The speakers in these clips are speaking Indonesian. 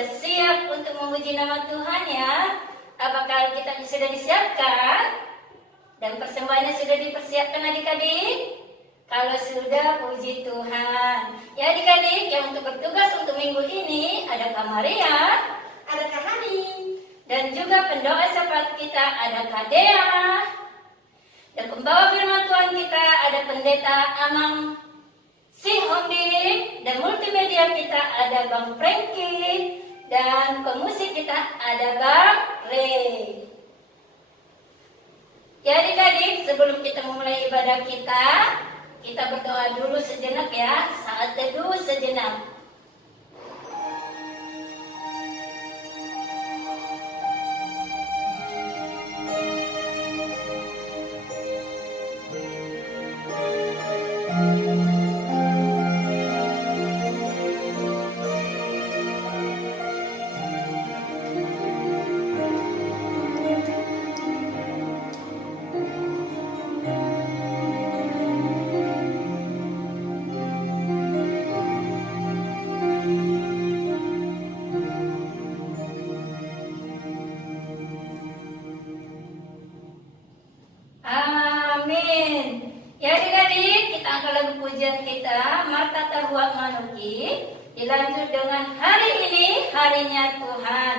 sudah siap untuk memuji nama Tuhan ya? Apakah kita sudah disiapkan? Dan persembahannya sudah dipersiapkan adik-adik? Kalau sudah, puji Tuhan. Ya adik-adik yang untuk bertugas untuk minggu ini ada Kak Maria, ada Kak Hani, dan juga pendoa syafaat kita ada Kak Dea. Dan pembawa firman Tuhan kita ada Pendeta Amang Sihombing, dan multimedia kita ada Bang Franky, dan pemusik kita ada Bang Ray. Ya adik-adik, sebelum kita memulai ibadah kita berdoa dulu sejenak ya, saat teduh sejenak. Amin. Ya adik-adik, kita angkat lagu pujian kita, Marta Tahuak Manuki, dilanjut dengan hari ini, harinya Tuhan.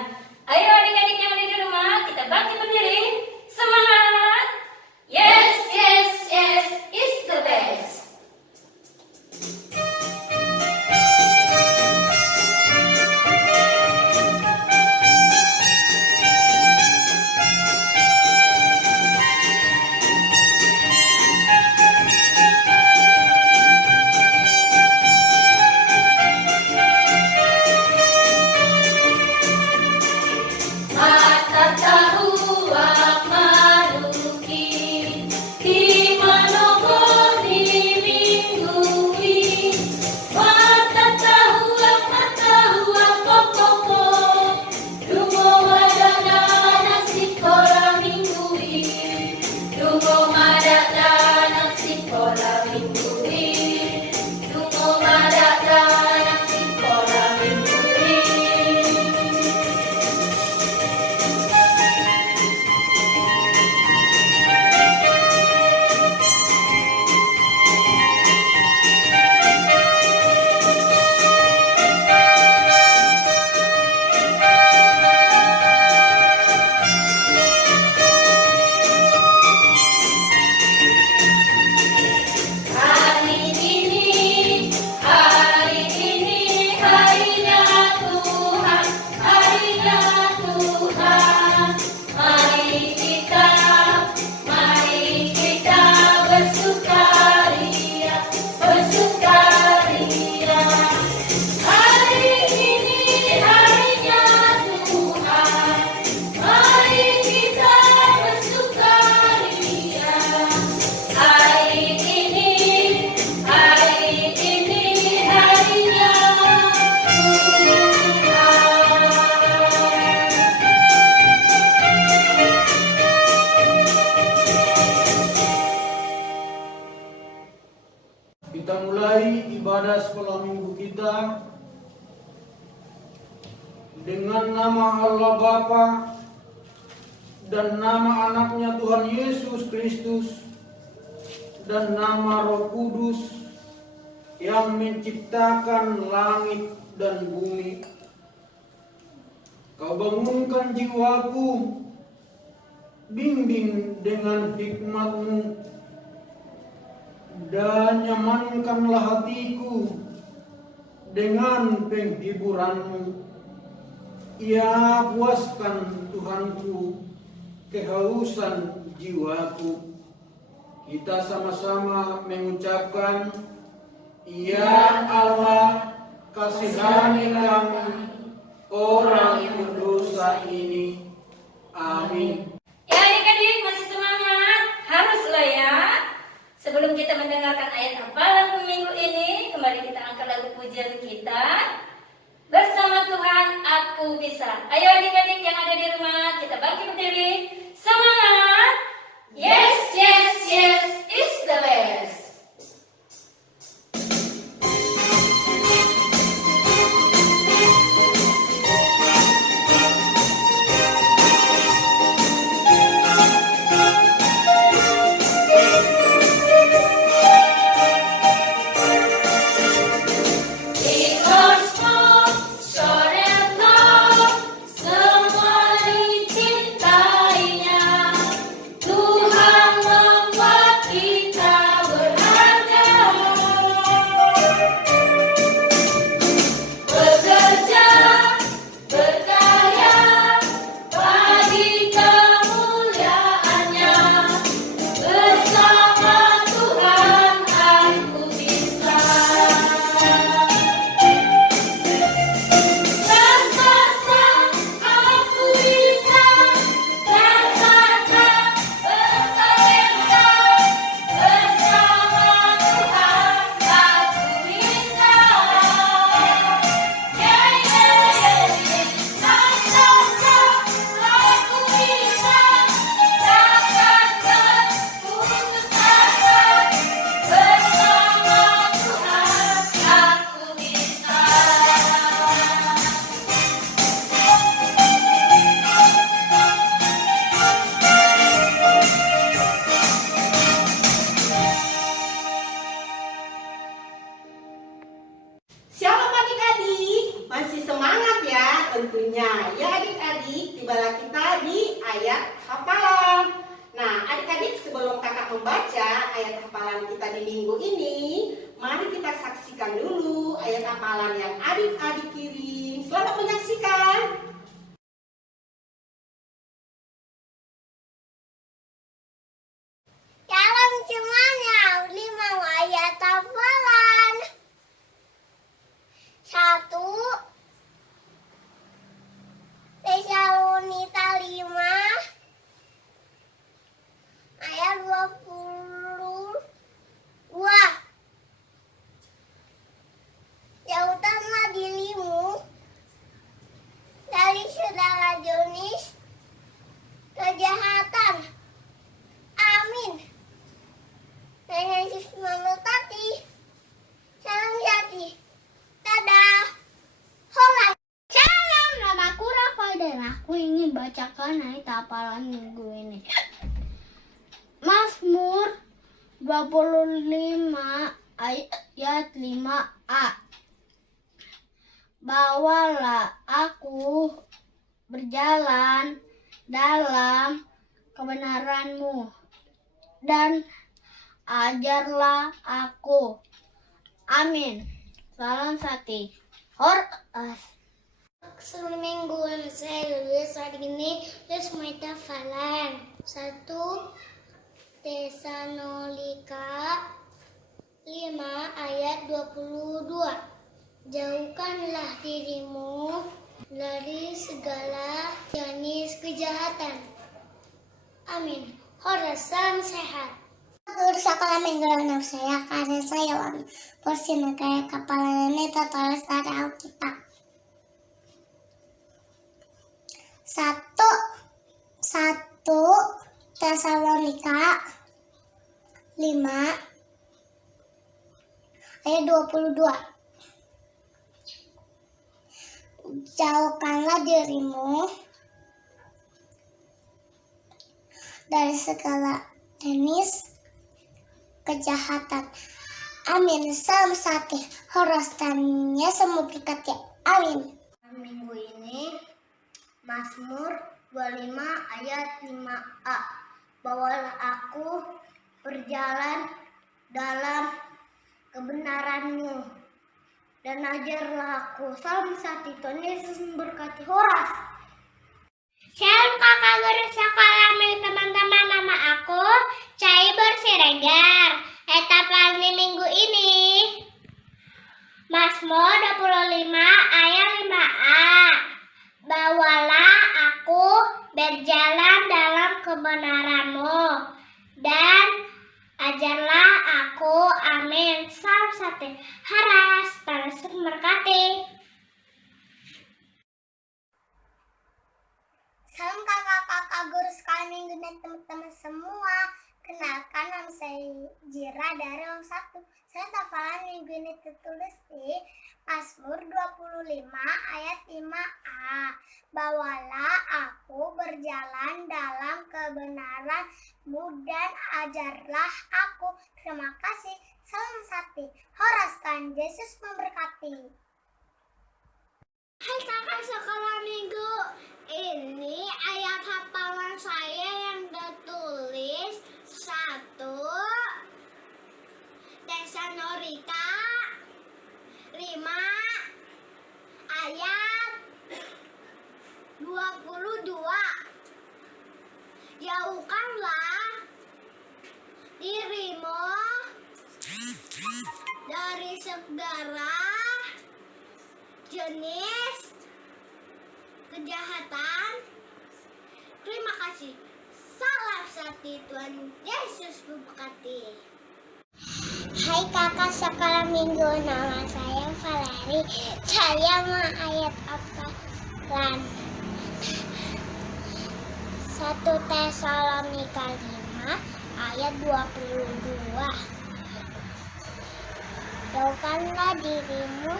Ayo adik-adik yang ada di rumah, kita bangkit berdiri, semangat. Yes, yes, yes, is the best. Kita mulai ibadah sekolah minggu kita dengan nama Allah Bapa dan nama anaknya Tuhan Yesus Kristus dan nama Roh Kudus yang menciptakan langit dan bumi. Kau bangunkan jiwaku, bimbing dengan hikmat-Mu, dan nyamankanlah hatiku dengan penghiburan-Mu. Ya, puaskan Tuhanku kehausan jiwaku. Kita sama-sama mengucapkan, Ya Allah, kasihani kami, orang berdosa ini. Amin. Ya adik-adik, masih semangat? Haruslah ya. Sebelum kita mendengarkan ayat hafalan minggu ini, kembali kita angkat lagu pujian kita. Bersama Tuhan aku bisa. Ayo adik-adik yang ada di rumah, kita bangkit berdiri. Semangat! Yes, yes, yes, is the best. waktunya ya adik-adik, tibalah kita di ayat hafalan. Nah, adik-adik, sebelum kakak membaca ayat hafalan kita di minggu ini, mari kita saksikan dulu ayat hafalan yang adik-adik kirim. Selamat menyaksikan. Shalom semuanya, Uli mau ayat hafalan. 1 Tesalonika 5 ayat 22. Jauhkanlah dirimu dari segala jenis kejahatan. Amin. Dan Yesus memberkati. Salam jati. Dadah. Hola. Shalom, namaku Rafael dan aku ingin bacakan ayat hafalan minggu ini. Mazmur 25 ayat 5a. Bawalah aku berjalan dalam kebenaran-Mu dan ajarlah aku. Amin. Salam sati. Horas. Seminggu saya lulus hari ini terus mau hafalan 1 Tesalonika 5 ayat 22. Jauhkanlah dirimu dari segala jenis kejahatan. Amin. Horas, salam sehat. Guru sekolah minggu anak saya karena saya wami porsi negara kepala ini tertulis dari Alkitab. 1 Tesalonika 5 ayat 22. Jauhkanlah dirimu dari segala jenis kejahatan. Amin. Salam sati. Horas dan Yesus memberkati. Amin. Minggu ini Mazmur 25 ayat 5a. Bawalah aku berjalan dalam kebenaran-Mu dan ajarlah aku. Salam sati. Tuhan Yesus memberkati. Horas. Shalom kakak guru sekolah teman-teman, nama aku Caibur Siregar. Hafalan di minggu ini Mazmur 25 ayat 5a. Bawalah aku berjalan dalam kebenaran-Mu dan ajarlah aku. Amin. Salam satu. Haras. Tuhan Yesus memberkati. Salam kakak-kakak guru sekolah minggu dan teman-teman semua. Kenalkan, nama saya Jira dari Om 1. Saya hafalan minggu ini tertulis di Mazmur 25 ayat 5a. Bawalah aku berjalan dalam kebenaran-Mu dan ajarlah aku. Terima kasih. Salam sati. Horas, Tuhan Yesus memberkati. Hai kakak sekolah minggu ini, ayat hafalan saya yang tertulis 1 Tesalonika 5 ayat 22. Jauhkanlah dirimu dari segala jenis kejahatan. Terima kasih. Salam sati. Tuhan Yesus memberkati. Hai kakak sekolah minggu, nama saya Valeri. Saya mau ayat hafalan 1 Tesalonika 5 ayat 22. Jauhkanlah dirimu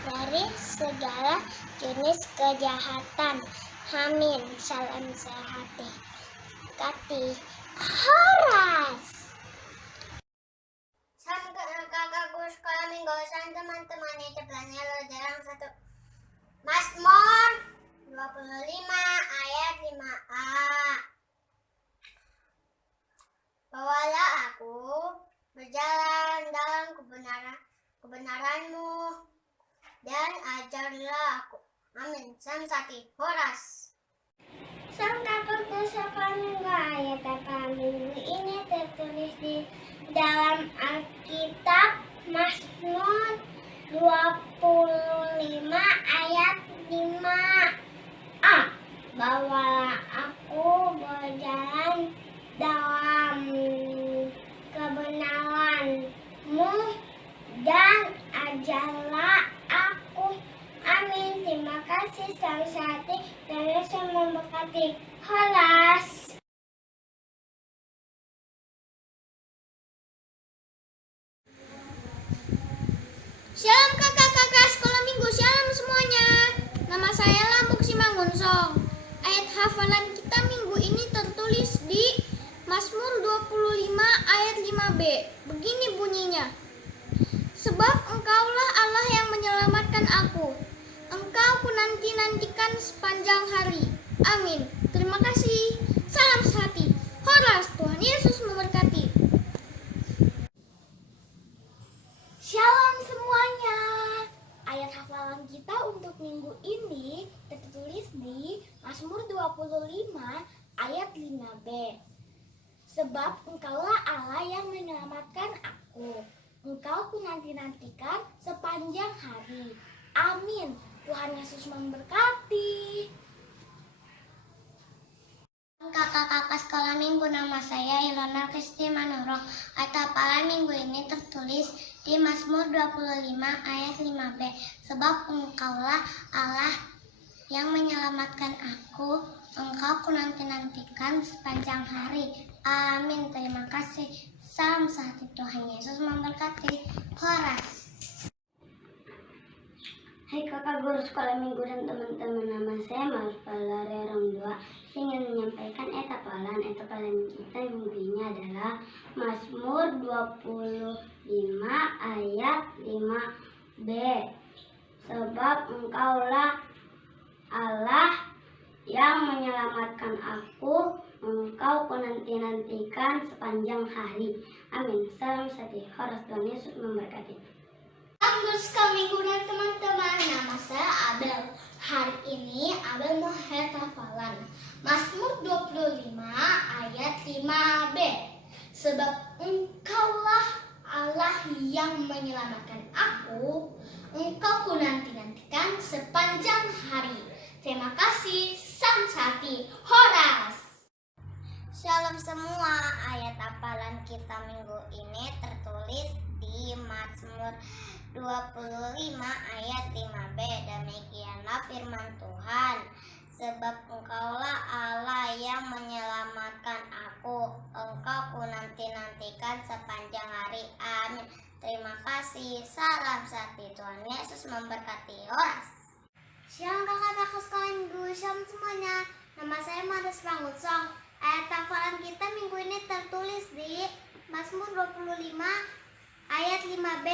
dari segala jenis kejahatan. Amin. Salam sehat. Kati. Horas. Salam kakak guru sekolah minggu. Salam teman-teman yang cepatnya lo jarang 1 Mazmur kebenaran-Mu dan ajarlah aku. Amin. Samsati Horas. Sang kakakku sekarang ayat minggu ini tertulis di dalam Alkitab Mazmur 25 ayat 5a. Bawalah aku berjalan dalam kebenaran-Mu dan ajarlah aku. Amin. Terima kasih Samsati dan Yesus memberkati. Horas. Shalom kakak-kakak sekolah minggu, shalom semuanya. Nama saya Lambuk Simangunsong. Ayat hafalan kita minggu ini tertulis di Mazmur 25 ayat 5b. Begini bunyinya. Sebab engkaulah Allah yang menyelamatkan aku. Engkau ku nanti-nantikan sepanjang hari. Amin. Terima kasih. Salam sehati. Horas, Tuhan Yesus memberkati. Shalom semuanya. Ayat hafalan kita untuk minggu ini tertulis di Mazmur 25 ayat 5b. Sebab engkaulah Allah yang menyelamatkan aku. Engkau ku nanti-nantikan sepanjang hari. Amin. Tuhan Yesus memberkati. Kakak-kakak sekolah minggu, nama saya Ilona Kristi Manurong. Ayat hafalan minggu ini tertulis di Mazmur 25 ayat 5b. Sebab engkaulah Allah yang menyelamatkan aku. Engkau ku nanti-nantikan sepanjang hari. Amin. Terima kasih. Salam sehati. Tuhan Yesus memberkati. Horas. Hai kakak guru sekolah minggu dan teman-teman, nama saya Marfala Rerong 2. Saya ingin menyampaikan hafalan kita minggu ini adalah Mazmur 25 ayat 5b. Sebab engkaulah Allah yang menyelamatkan aku, engkau ku nanti-nantikan sepanjang hari. Amin. Salam sehati. Horas, Tuhan Yesus memberkati. Salam sekolah minggu dan teman-teman, nama saya Abel. Hari ini Abel mau hafalan Mazmur 25 ayat 5b. Sebab engkaulah Allah yang menyelamatkan aku, engkau ku nanti-nantikan sepanjang hari. Terima kasih. Samsati. Horas. Shalom semua. Ayat hafalan kita minggu ini tertulis di Mazmur 25 ayat 5b. Demikianlah firman Tuhan. Sebab engkaulah Allah yang menyelamatkan aku, engkau ku nanti-nantikan sepanjang hari. Amin. Terima kasih. Salam sehati. Tuhan Yesus memberkati. Horas. Shalom kakak-kakak sekolah minggu, shalom semuanya. Nama saya Maris Pangutsong. Ayat hafalan kita minggu ini tertulis di Mazmur 25 ayat 5b.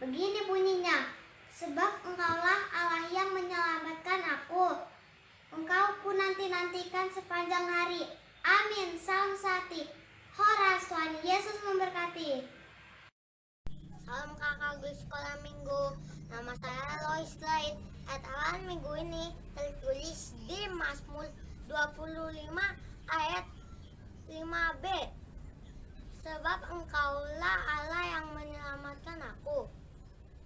Begini bunyinya. Sebab engkaulah Allah yang menyelamatkan aku, engkau ku nanti-nantikan sepanjang hari. Amin. Salam sehati. Horas. Tuhan Yesus memberkati. Salam kakak guru sekolah minggu. Nama saya Lois Laid. Ayat hafalan minggu ini tertulis di Mazmur 25 ayat 5b. Sebab engkaulah Allah yang menyelamatkan aku,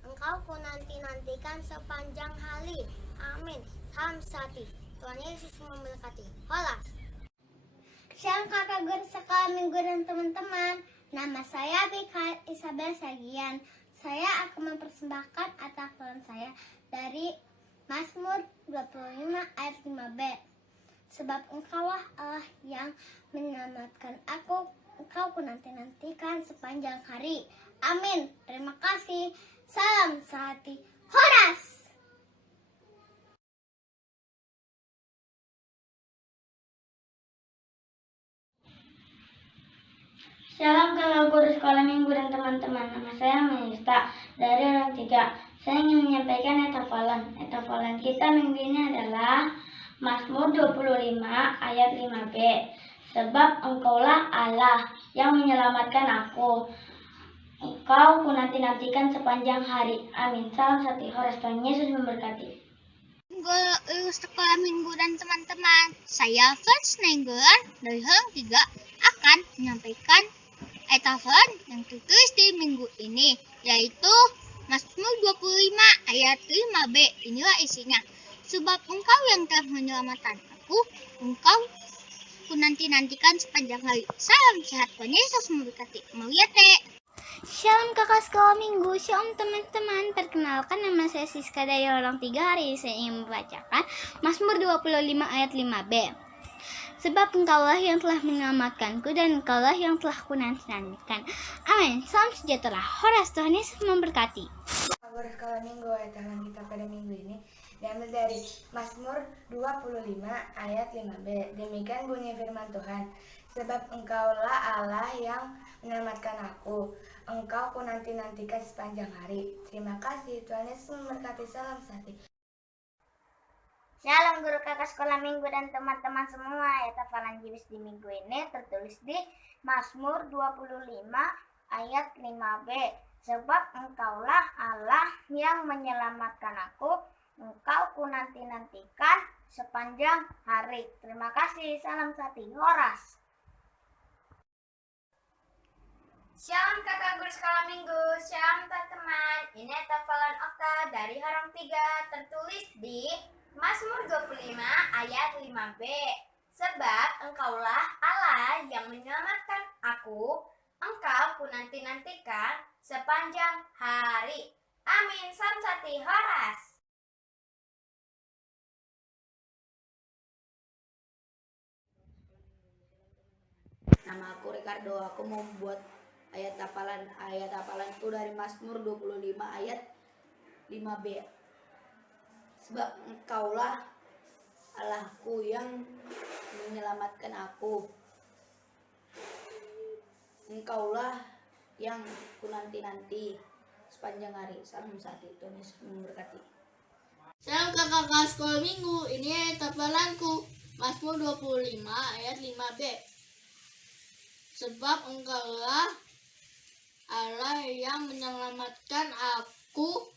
engkau ku nanti-nantikan sepanjang hari. Amin. Salam sehati. Tuhan Yesus memberkati. Holas. Shalom kakak guru sekolah minggu dan teman-teman. Nama saya Bika Isabel Sagian. Saya akan mempersembahkan hafalan saya dari Mazmur 25 ayat 5b. Sebab engkaulah Allah yang menyelamatkan aku, engkau ku nanti-nantikan sepanjang hari. Amin. Terima kasih. Salam sehati. Horas. Shalom kakak guru sekolah minggu dan teman-teman, nama saya Melista dari orang 3. Saya ingin menyampaikan hafalan kita minggu ini adalah Mazmur 25 ayat 5b. Sebab engkaulah Allah yang menyelamatkan aku, Engkau ku nanti-nantikan sepanjang hari. Amin. Salam satu. Horas, Tuhan Yesus memberkati. Sekolah minggu dan teman-teman, saya Fans Nengger dari Hang 3 akan menyampaikan ayat hafalan yang tertulis di minggu ini, yaitu Mazmur 25 ayat 5b. Inilah isinya. Sebab engkau yang telah menyelamatkan aku, engkau ku nanti-nantikan sepanjang hari. Salam sehat, Tuhan Yesus memberkati. Maria T. Shalom kakak sekolah minggu, shalom teman-teman. Perkenalkan, nama saya Siska dari Orang 3. Hari ini saya ingin membacakan Mazmur 25 ayat 5b. Sebab engkaulah yang telah menyelamatkanku dan engkaulah yang telah ku nanti-nantikan. Amin. Salam sejahtera. Horas, Tuhan Yesus memberkati. Kabar sekolah minggu ayat hafalan kita pada minggu ini diambil dari Mazmur 25 ayat 5b. Demikian bunyi firman Tuhan. Sebab engkaulah Allah yang menyelamatkan aku, engkau ku nanti-nantikan sepanjang hari. Terima kasih, Tuhan Yesus memberkati. Salam sati. Shalom guru kakak sekolah minggu dan teman-teman semua. Ayat hafalan jibis di minggu ini tertulis di Mazmur 25 ayat 5b. Sebab engkaulah Allah yang menyelamatkan aku, engkau ku nanti-nantikan sepanjang hari. Terima kasih. Salam sati. Horas. Shalom kakak guru sekolah minggu, shalom teman-teman. Ini hafalan Okta dari Orang 3 tertulis di Mazmur 25 ayat 5b. Sebab engkaulah Allah yang menyelamatkan aku, engkau ku nanti-nantikan sepanjang hari. Amin. Salam sati. Horas. Nama aku Ricardo, aku mau membuat ayat hafalanku dari Mazmur 25 ayat 5b. Sebab engkaulah Allahku yang menyelamatkan aku, engkaulah yang ku nanti-nanti sepanjang hari. Salam satu. Tuhan Yesus memberkati. Salam kakak sekolah minggu, ini ayat hafalanku Mazmur 25 ayat 5b. Sebab engkaulah Allah yang menyelamatkan aku,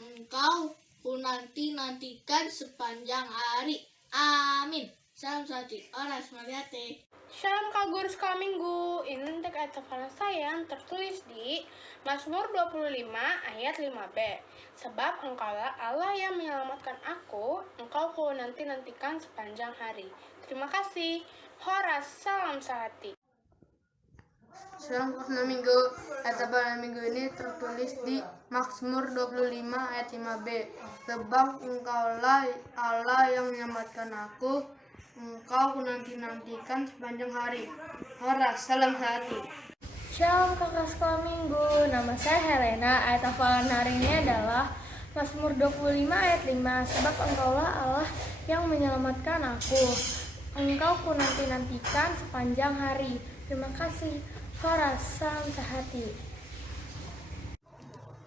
engkau ku nanti-nantikan sepanjang hari. Amin. Salam satu. Horas, Maria T. Shalom kak guru sekolah minggu. Ini untuk ayat hafalan saya yang tertulis di Mazmur 25 ayat 5b. Sebab engkaulah Allah yang menyelamatkan aku, engkau ku nanti-nantikan sepanjang hari. Terima kasih. Horas, salam sehati. Shalom karena minggu, ayat hafalan minggu ini tertulis di Mazmur 25 ayat 5b. Sebab engkaulah Allah yang menyelamatkan aku, engkau ku nanti-nantikan sepanjang hari. Horas, salam sehati. Shalom kakak sekolah minggu, nama saya Helena. Ayat hafalan hari ini adalah Mazmur 25 ayat 5. Sebab engkaulah Allah yang menyelamatkan aku, engkau ku nanti-nantikan sepanjang hari. Terima kasih. Horas, salam sehati.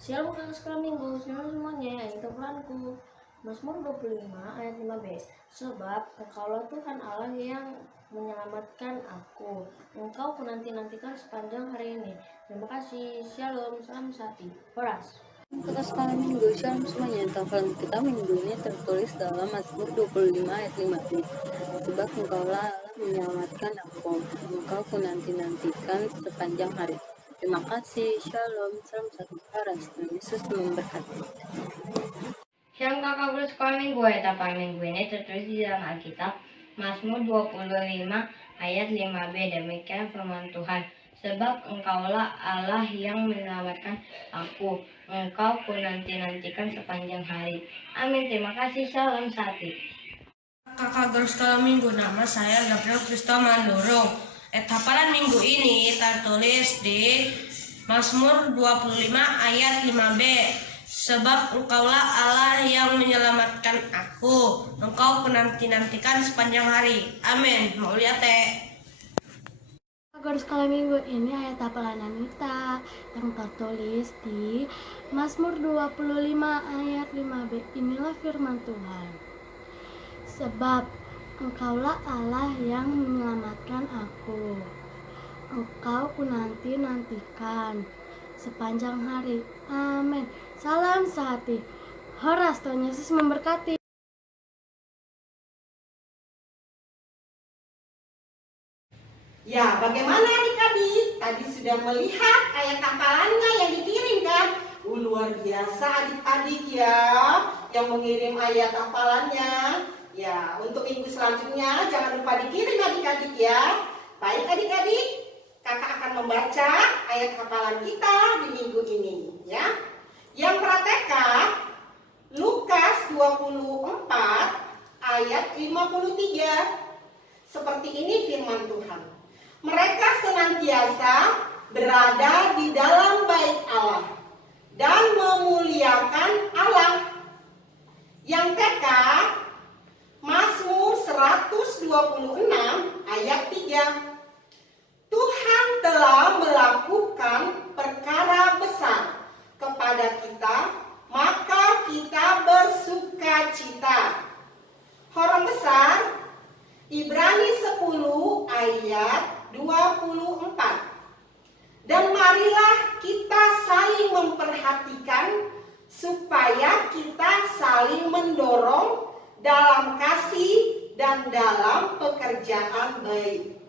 Shalom kakak sekolah minggu, shalom semuanya. Ayat hafalanku Mazmur 25 ayat 5b. Sebab engkaulah Tuhan Allah yang menyelamatkan aku, engkau ku nanti-nantikan sepanjang hari ini. Terima kasih. Shalom, salam sehati. Horas. Kakak sekolah minggu, shalom semuanya. Hafalan kita minggu ini tertulis dalam Mazmur 25 ayat 5b. Sebab engkaulah Allah menyelamatkan aku, engkau ku nanti-nantikan sepanjang hari. Terima kasih. Shalom, salam satu. Horas, Tuhan Yesus memberkati. Shalom kakak guru sekolah minggu, ayat hafalan minggu ini tertulis di dalam Alkitab Mazmur 25 ayat 5b. Demikian firman Tuhan. Sebab engkaulah Allah yang menyelamatkan aku, engkau ku nanti-nantikan sepanjang hari. Amin. Terima kasih. Salam satu. Kakak guru sekolah minggu, nama saya Gabriel Kristo Mandorong. Ayat hafalan minggu ini tertulis di Mazmur 25 ayat 5b. Sebab engkaulah Allah yang menyelamatkan aku, engkau ku nanti-nantikan sepanjang hari. Amin. Mau lihat Guru sekolah minggu ini ayat hafalan Anita yang tertulis di Mazmur 25 ayat 5b. Inilah firman Tuhan. Sebab engkaulah Allah yang menyelamatkan aku, engkau ku nanti-nantikan sepanjang hari. Amin. Salam sehati. Horas, Tuhan Yesus memberkati. Ya, bagaimana adik-adik? Tadi sudah melihat ayat hafalannya yang dikirimkan. Luar biasa adik-adik ya, yang mengirim ayat hafalannya. Ya, untuk minggu selanjutnya jangan lupa dikirim adik-adik ya. Baik adik-adik, kakak akan membaca ayat hafalan kita di minggu ini ya. Yang praktekkan Lukas 24 ayat 53. Seperti ini firman Tuhan. Mereka senantiasa berada di dalam bait Allah dan memuliakan Allah. Yang TK Mazmur 126 ayat 3. Tuhan telah melakukan perkara besar kepada kita, maka kita bersukacita. Horor besar Ibrani 10 ayat 24. Dan marilah kita saling memperhatikan supaya kita saling mendorong dalam kasih dan dalam pekerjaan baik.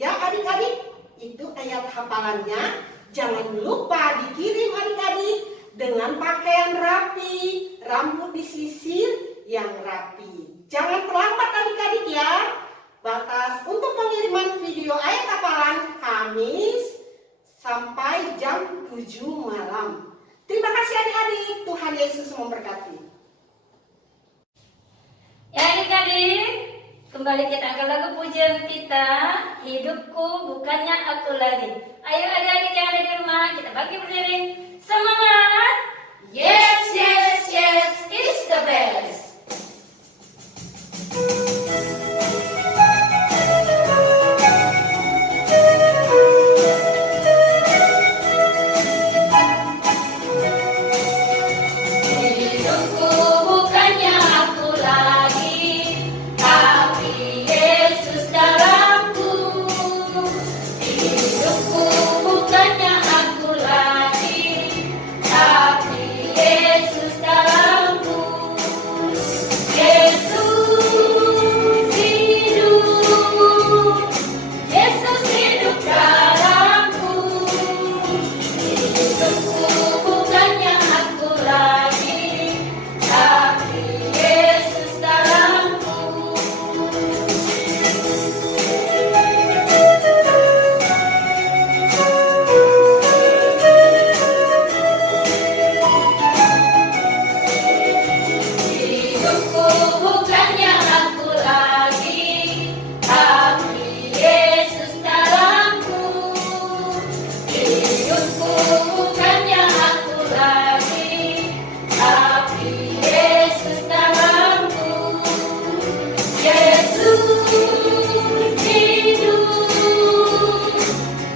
Ya adik-adik, itu ayat hafalannya. Jangan lupa dikirim adik-adik dengan pakaian rapi, rambut disisir yang rapi. Jangan terlambat adik-adik ya. Batas untuk pengiriman video ayat hafalan Kamis sampai jam 7 malam. Terima kasih adik-adik. Tuhan Yesus memberkati. Ya adik-adik, kembali kita ke lagu pujian kita, Hidupku Bukannya Aku Lagi. Ayo adik-adik yang ada di rumah, kita bagi berdiri. Semangat! Yes, yes, yes, it's the best. Hidupku bukannya aku lagi, tapi Yesus dalamku. Hidupku bukannya aku lagi, tapi Yesus dalamku. Yesus hidup, Yesus hidup dalamku. Hidupku bukannya aku lagi, tapi Yesus dalamku. Hidupku bukannya aku lagi, tapi Yesus dalamku. Hidupku bukannya aku lagi, tapi Yesus dalamku. Yesus hidup,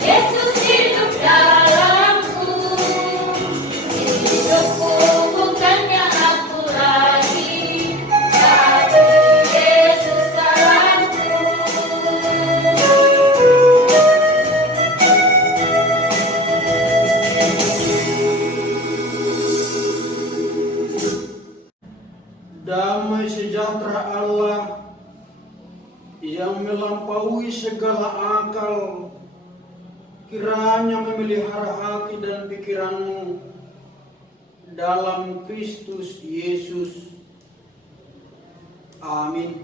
Yesus hidup dalamku. Hidupku bukannya aku lagi, tapi Yesus dalamku. Damai sejahtera Allah yang melampaui segala akal, kiranya memelihara hati dan pikiranmu dalam Kristus Yesus. Amin.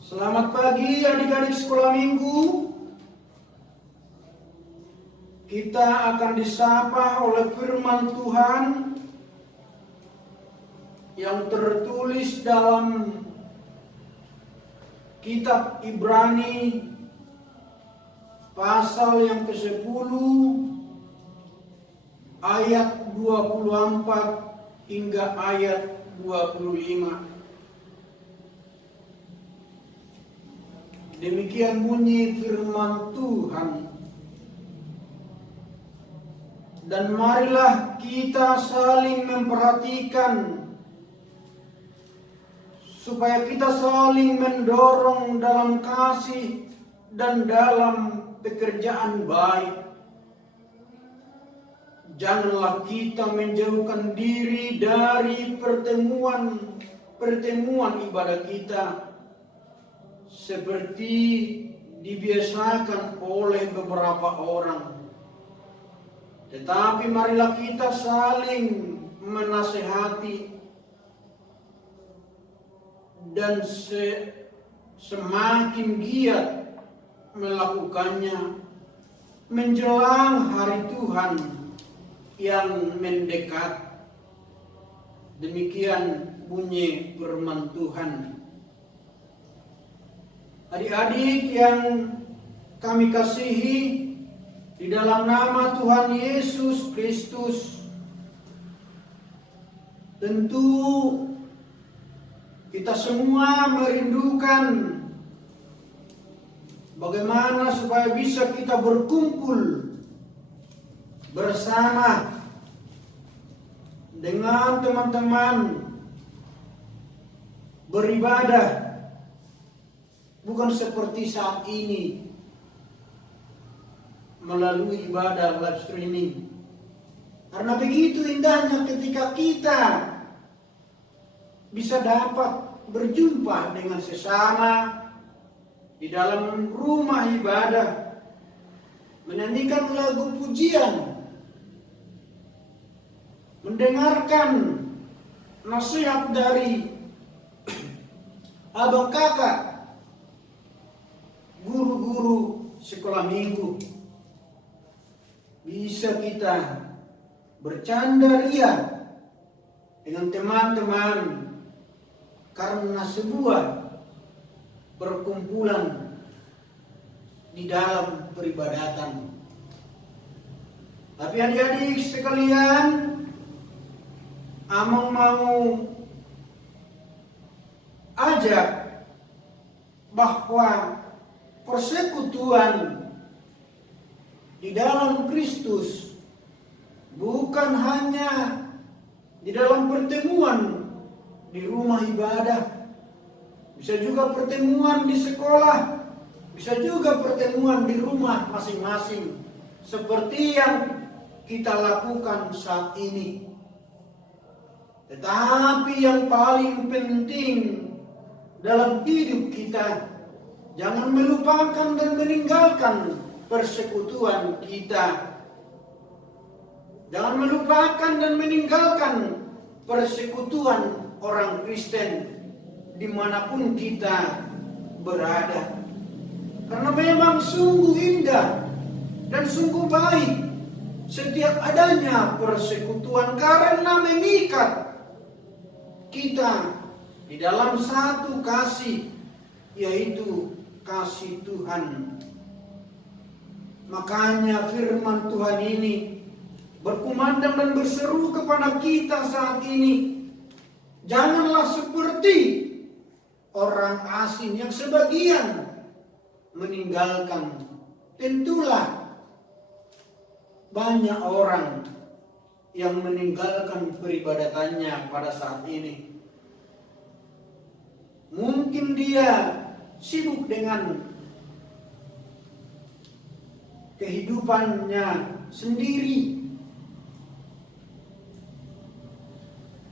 Selamat pagi adik-adik sekolah minggu. Kita akan disapa oleh firman Tuhan yang tertulis dalam kitab Ibrani pasal yang ke-10 ayat 24 hingga ayat 25. Demikian bunyi firman Tuhan. Dan marilah kita saling memperhatikan supaya kita saling mendorong dalam kasih dan dalam pekerjaan baik. Janganlah kita menjauhkan diri dari pertemuan ibadah kita seperti dibiasakan oleh beberapa orang. Tetapi marilah kita saling menasehati dan semakin giat melakukannya menjelang hari Tuhan yang mendekat. Demikian bunyi firman Tuhan. Adik-adik yang kami kasihi, di dalam nama Tuhan Yesus Kristus, tentu kita semua merindukan bagaimana supaya bisa kita berkumpul bersama dengan teman-teman beribadah, bukan seperti saat ini melalui ibadah live streaming. Karena begitu indahnya ketika kita bisa dapat berjumpa dengan sesama di dalam rumah ibadah, menyanyikan lagu pujian, mendengarkan nasihat dari abang kakak, guru-guru sekolah minggu. Bisa kita bercanda ria dengan teman-teman karena sebuah perkumpulan di dalam peribadatan. Tapi adik-adik sekalian, Amang mau ajak bahwa persekutuan di dalam Kristus bukan hanya di dalam pertemuan di rumah ibadah, bisa juga pertemuan di sekolah, bisa juga pertemuan di rumah masing-masing, seperti yang kita lakukan saat ini. Tetapi yang paling penting dalam hidup kita, jangan melupakan dan meninggalkan persekutuan kita. Jangan melupakan dan meninggalkan persekutuan orang Kristen dimanapun kita berada. Karena memang sungguh indah dan sungguh baik setiap adanya persekutuan, karena mengikat kita di dalam satu kasih, yaitu kasih Tuhan. Makanya firman Tuhan ini berkumandang dan berseru kepada kita saat ini, janganlah seperti orang asing yang sebagian meninggalkan. Tentulah banyak orang yang meninggalkan peribadatannya pada saat ini. Mungkin dia sibuk dengan kehidupannya sendiri.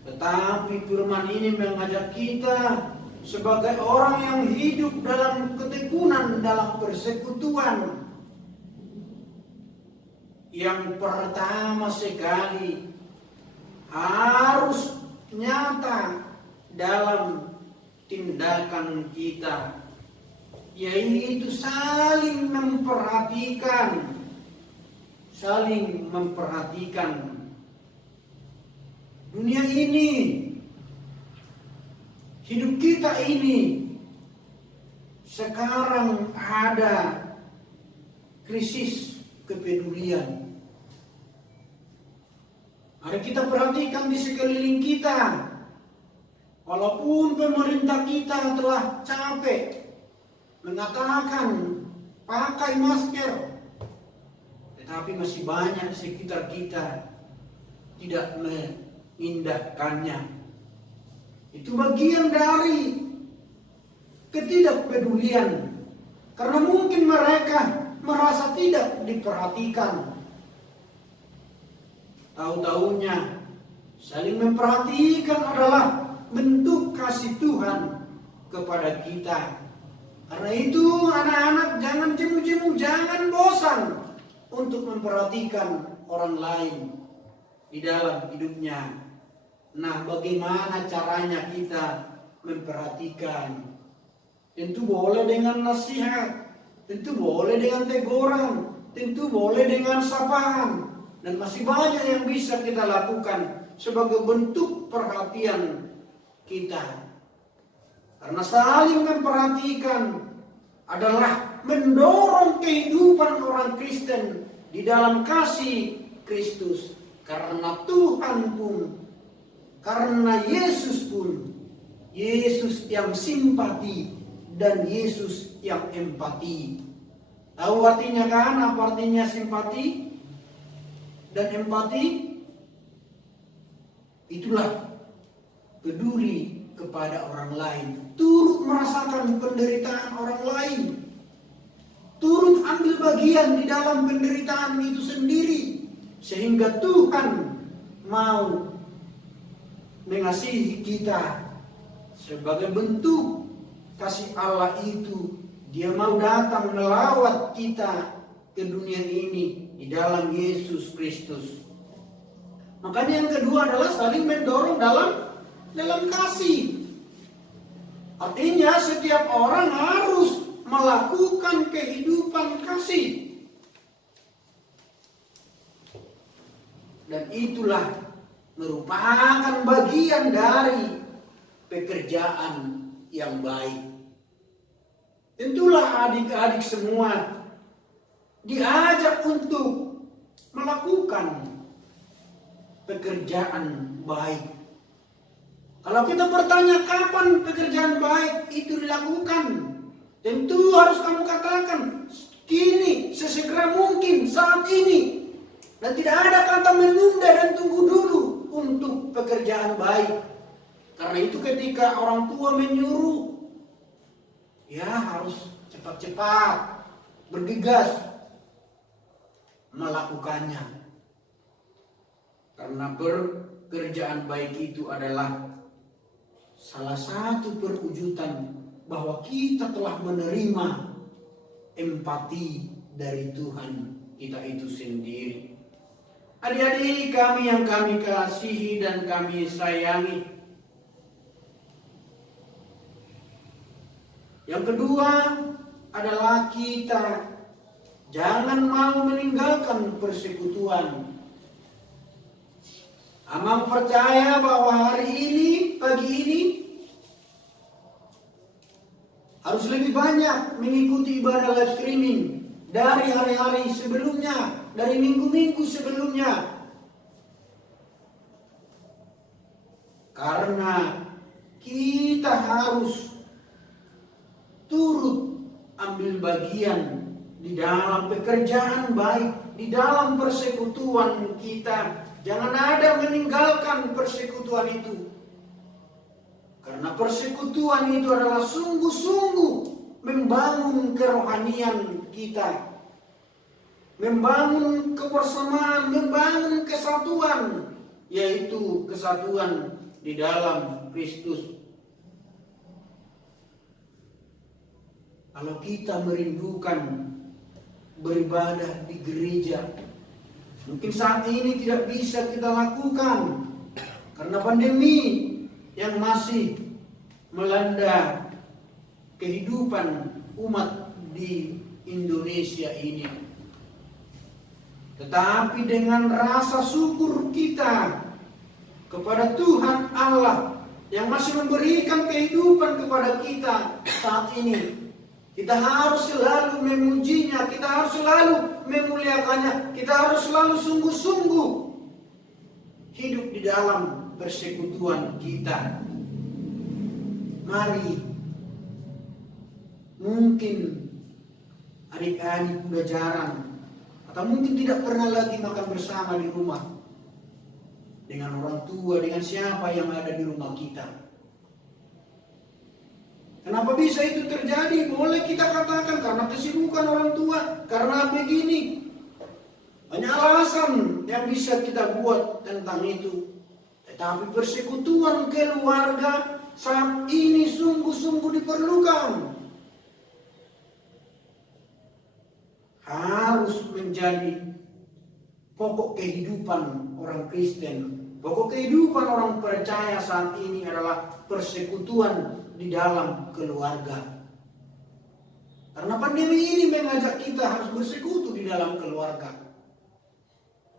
Tetapi firman ini mengajak kita sebagai orang yang hidup dalam ketekunan, dalam persekutuan. Yang pertama sekali harus nyata dalam tindakan kita, yaitu saling memperhatikan. Dunia ini, hidup kita ini sekarang ada krisis kepedulian. Mari kita perhatikan di sekeliling kita. Walaupun pemerintah kita telah capek mengatakan pakai masker, tetapi masih banyak di sekitar kita tidak mengindahkannya. Itu bagian dari ketidakpedulian. Karena mungkin mereka merasa tidak diperhatikan. Tahu-tahunya saling memperhatikan adalah bentuk kasih Tuhan kepada kita. Karena itu anak-anak jangan jemu-jemu, jangan bosan untuk memperhatikan orang lain di dalam hidupnya. Nah, bagaimana caranya kita memperhatikan? Tentu boleh dengan nasihat, tentu boleh dengan teguran, tentu boleh dengan sapaan. Dan masih banyak yang bisa kita lakukan sebagai bentuk perhatian kita. Karena saling memperhatikan adalah mendorong kehidupan orang Kristen di dalam kasih Kristus. Karena Tuhan pun, karena Yesus pun, Yesus yang simpati dan Yesus yang empati. Tahu artinya kan? Apa artinya simpati dan empati? Itulah peduli kepada orang lain, turut merasakan penderitaan orang lain, turut ambil bagian di dalam penderitaan itu sendiri, sehingga Tuhan mau mengasihi kita sebagai bentuk kasih Allah itu. Dia mau datang melawat kita ke dunia ini di dalam Yesus Kristus. Makanya yang kedua adalah saling mendorong dalam kasih. Artinya setiap orang harus melakukan kehidupan kasih. Dan itulah merupakan bagian dari pekerjaan yang baik. Tentulah adik-adik semua diajak untuk melakukan pekerjaan baik. Kalau kita bertanya kapan pekerjaan baik itu dilakukan, tentu harus kamu katakan kini, sesegera mungkin, saat ini. Dan tidak ada kata menunda dan tunggu dulu untuk pekerjaan baik. Karena itu ketika orang tua menyuruh, ya harus cepat-cepat, bergegas melakukannya. Karena pekerjaan baik itu adalah salah satu perwujudan bahwa kita telah menerima empati dari Tuhan kita itu sendiri. Adik-adik kami yang kami kasihi dan kami sayangi, yang kedua adalah kita jangan mau meninggalkan persekutuan. Amang percaya bahwa hari ini, pagi ini, harus lebih banyak mengikuti ibadah live streaming dari hari-hari sebelumnya, dari minggu-minggu sebelumnya. Karena kita harus turut ambil bagian di dalam pekerjaan baik, di dalam persekutuan kita. Jangan ada meninggalkan persekutuan itu. Karena persekutuan itu adalah sungguh-sungguh membangun kerohanian kita. Membangun kebersamaan, membangun kesatuan. Yaitu kesatuan di dalam Kristus. Kalau kita merindukan beribadah di gereja, mungkin saat ini tidak bisa kita lakukan karena pandemi yang masih melanda kehidupan umat di Indonesia ini. Tetapi dengan rasa syukur kita kepada Tuhan Allah yang masih memberikan kehidupan kepada kita saat ini, kita harus selalu memujinya, kita harus selalu memuliakannya, kita harus selalu sungguh-sungguh hidup di dalam persekutuan kita. Mari, mungkin adik-adik udah jarang, atau mungkin tidak pernah lagi makan bersama di rumah dengan orang tua, dengan siapa yang ada di rumah kita. Kenapa bisa itu terjadi? Boleh kita katakan karena kesibukan orang tua, karena begini. Banyak alasan yang bisa kita buat tentang itu. Tetapi persekutuan keluarga saat ini sungguh-sungguh diperlukan. Harus menjadi pokok kehidupan orang Kristen. Pokok kehidupan orang percaya saat ini adalah persekutuan di dalam keluarga. Karena pandemi ini mengajak kita harus bersekutu di dalam keluarga.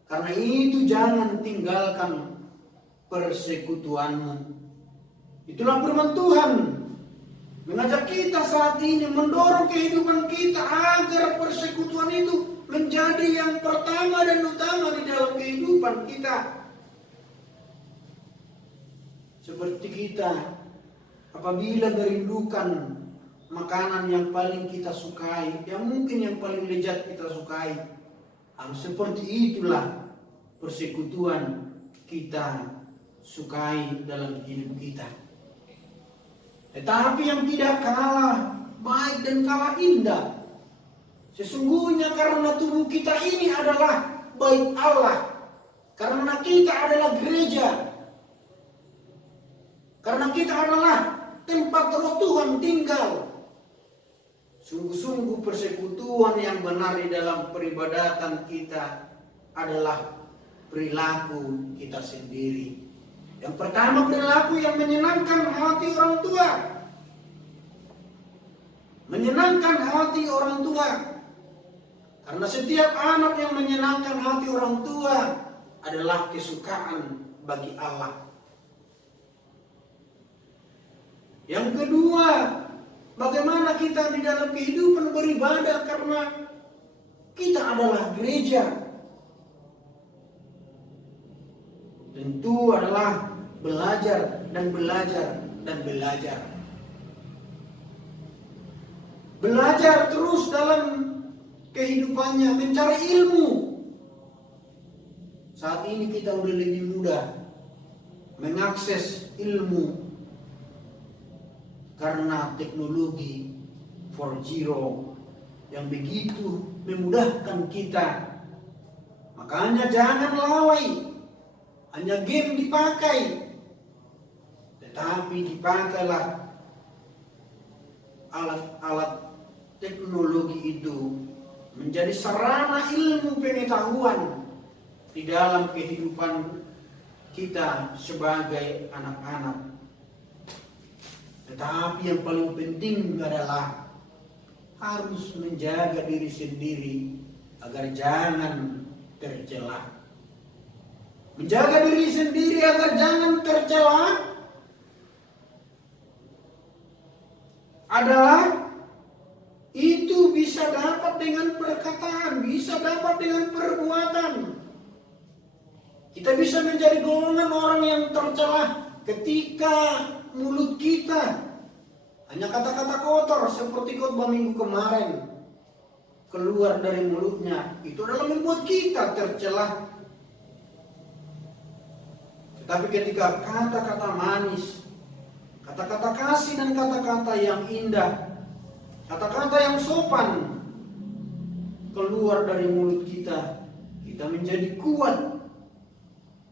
Karena itu jangan tinggalkan persekutuanmu. Itulah firman Tuhan mengajak kita saat ini, mendorong kehidupan kita agar persekutuan itu menjadi yang pertama dan utama di dalam kehidupan kita. Seperti kita apabila merindukan makanan yang paling kita sukai, yang mungkin yang paling lezat kita sukai, harus seperti itulah persekutuan kita sukai dalam hidup kita. Tetapi yang tidak kalah baik dan kalah indah, sesungguhnya karena tubuh kita ini adalah bait Allah, karena kita adalah gereja, karena kita adalah tempat Roh Tuhan tinggal. Sungguh-sungguh persekutuan yang benar di dalam peribadatan kita adalah perilaku kita sendiri. Yang pertama, perilaku yang menyenangkan hati orang tua. Menyenangkan hati orang tua. Karena setiap anak yang menyenangkan hati orang tua adalah kesukaan bagi Allah. Yang kedua, bagaimana kita di dalam kehidupan beribadah karena kita adalah gereja. Tentu adalah belajar dan belajar dan belajar. Belajar terus dalam kehidupannya, mencari ilmu. Saat ini kita udah lebih mudah mengakses ilmu karena teknologi 4.0 yang begitu memudahkan kita. Makanya jangan lalai hanya game dipakai, tetapi dipakailah alat-alat teknologi itu menjadi sarana ilmu pengetahuan di dalam kehidupan kita sebagai anak-anak. Tetapi yang paling penting adalah harus menjaga diri sendiri agar jangan tercela. Menjaga diri sendiri agar jangan tercela adalah itu bisa dapat dengan perkataan, bisa dapat dengan perbuatan. Kita bisa menjadi golongan orang yang tercela ketika mulut kita hanya kata-kata kotor seperti khotbah minggu kemarin keluar dari mulutnya. Itu adalah membuat kita tercela. Tetapi ketika kata-kata manis, kata-kata kasih dan kata-kata yang indah, kata-kata yang sopan keluar dari mulut kita, kita menjadi kuat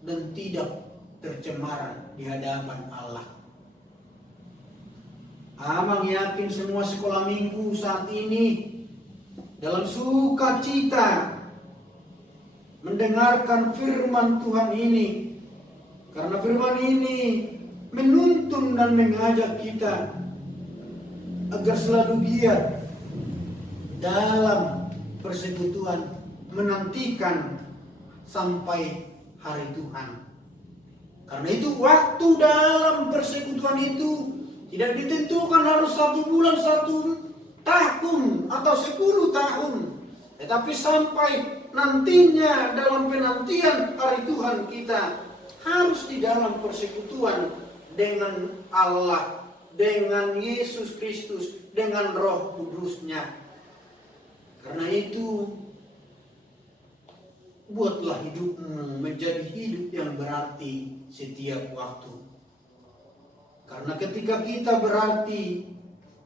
dan tidak tercemar di hadapan Allah. Amang yakin semua sekolah minggu saat ini dalam sukacita mendengarkan firman Tuhan ini, karena firman ini menuntun dan mengajak kita agar selalu giat dalam persekutuan menantikan sampai hari Tuhan. Karena itu waktu dalam persekutuan itu tidak ditentukan harus 1 bulan, 1 tahun atau 10 tahun. Tetapi sampai nantinya dalam penantian hari Tuhan kita harus di dalam persekutuan dengan Allah, dengan Yesus Kristus, dengan Roh Kudus-Nya. Karena itu buatlah hidupmu menjadi hidup yang berarti setiap waktu. Karena ketika kita berarti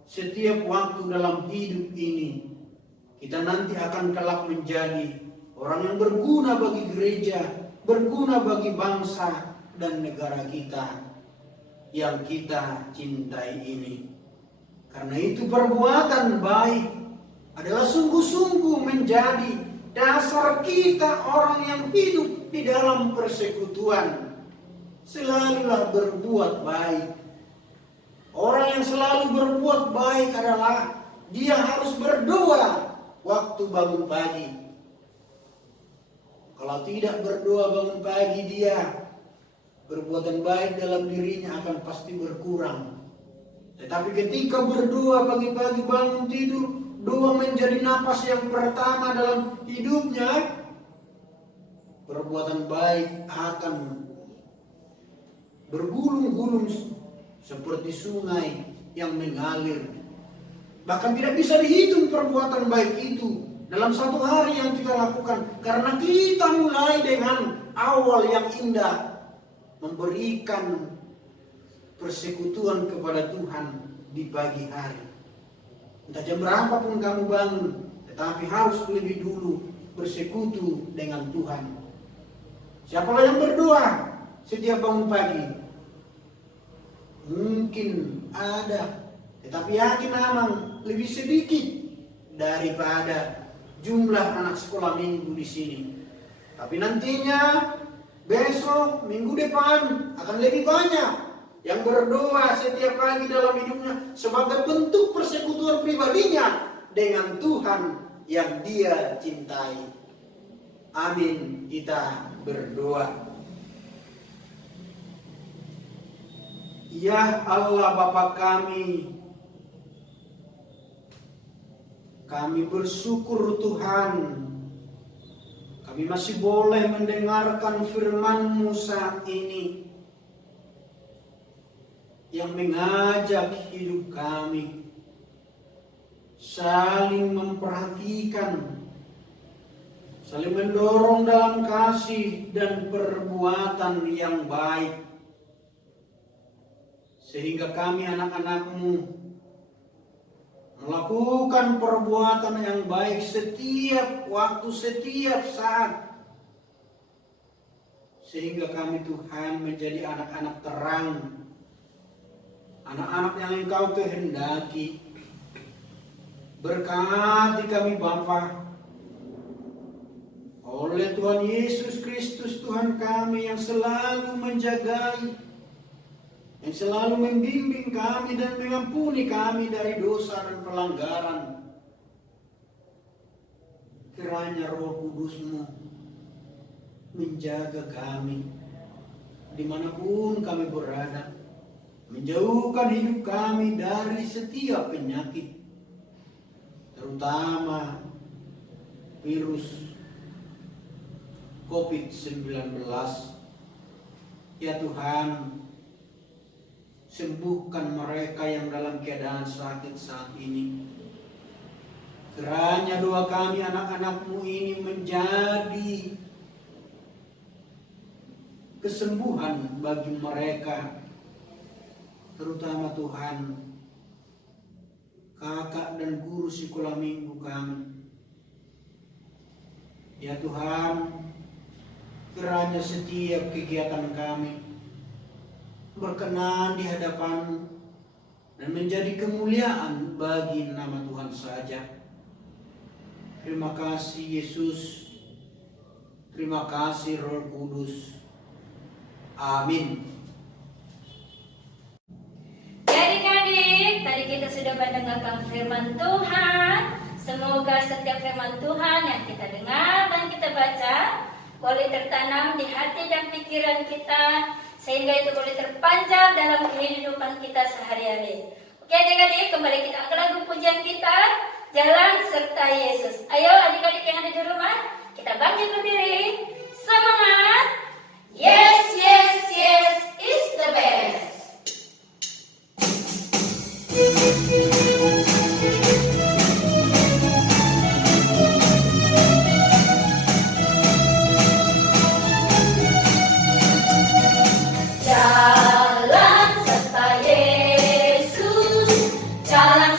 setiap waktu dalam hidup ini. Kita nanti akan kelak menjadi orang yang berguna bagi gereja, berguna bagi bangsa dan negara kita yang kita cintai ini. Karena itu perbuatan baik adalah sungguh-sungguh menjadi dasar kita orang yang hidup di dalam persekutuan. Selalulah berbuat baik. Orang yang selalu berbuat baik adalah dia harus berdoa waktu bangun pagi. Kalau tidak berdoa bangun pagi, dia perbuatan baik dalam dirinya akan pasti berkurang. Tetapi ketika berdoa pagi-pagi bangun tidur, doa menjadi napas yang pertama dalam hidupnya, perbuatan baik akan bergulung-gulung seperti sungai yang mengalir. Bahkan tidak bisa dihitung perbuatan baik itu dalam satu hari yang kita lakukan. Karena kita mulai dengan awal yang indah, memberikan persekutuan kepada Tuhan di pagi hari. Entah jam berapapun kamu bangun, tetapi harus lebih dulu bersekutu dengan Tuhan. Siapalah yang berdoa setiap bangun pagi? Mungkin ada, tetapi yakin aman lebih sedikit daripada jumlah anak sekolah minggu di sini. Tapi nantinya besok, minggu depan akan lebih banyak yang berdoa setiap pagi dalam hidupnya sebagai bentuk persekutuan pribadinya dengan Tuhan yang dia cintai. Amin. Kita berdoa. Ya Allah Bapa kami bersyukur Tuhan, kami masih boleh mendengarkan firman-Mu saat ini yang mengajak hidup kami saling memperhatikan, saling mendorong dalam kasih dan perbuatan yang baik, sehingga kami anak-anak-Mu melakukan perbuatan yang baik setiap waktu, setiap saat, sehingga kami Tuhan menjadi anak-anak terang, anak-anak yang Engkau kehendaki. Berkati kami Bapa, oleh Tuhan Yesus Kristus Tuhan kami yang selalu menjagai, yang selalu membimbing kami dan mengampuni kami dari dosa dan pelanggaran. Kiranya Roh Kudus-Mu menjaga kami dimanapun kami berada, menjauhkan hidup kami dari setiap penyakit, terutama virus COVID-19. Ya Tuhan, sembuhkan mereka yang dalam keadaan sakit saat ini. Kiranya doa kami anak-anak-Mu ini menjadi kesembuhan bagi mereka, terutama Tuhan kakak dan guru sekolah minggu kami. Ya Tuhan, kiranya setiap kegiatan kami berkenan di hadapan-Mu dan menjadi kemuliaan bagi nama Tuhan saja. Terima kasih Yesus, terima kasih Roh Kudus. Amin. Adik-adik, tadi kita sudah mendengarkan firman Tuhan. Semoga setiap firman Tuhan yang kita dengar dan kita baca boleh tertanam di hati dan pikiran kita, sehingga itu boleh terpanjang dalam kehidupan kita sehari-hari. Oke adik-adik, kembali kita ke lagu pujian kita, Jalan Serta Yesus. Ayo adik-adik yang ada di rumah, kita bangkit berdiri. Semangat! Yes, yes, yes is the best. Jalan serta Yesus, jalan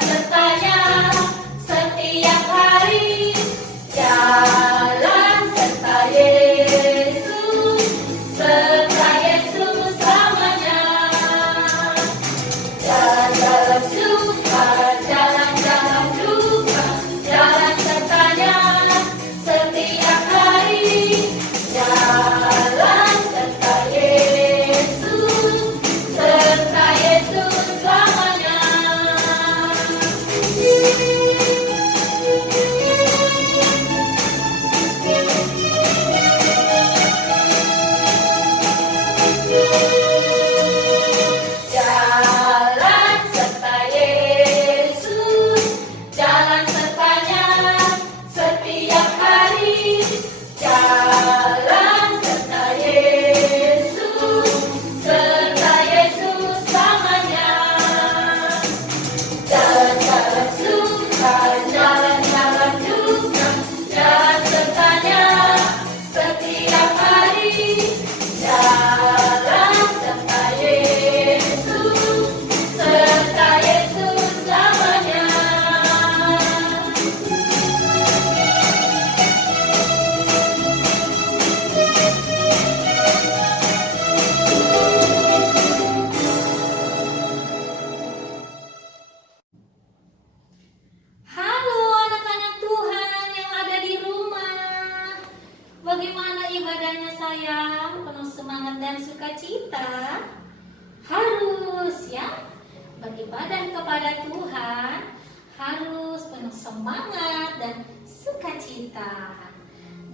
sukacita.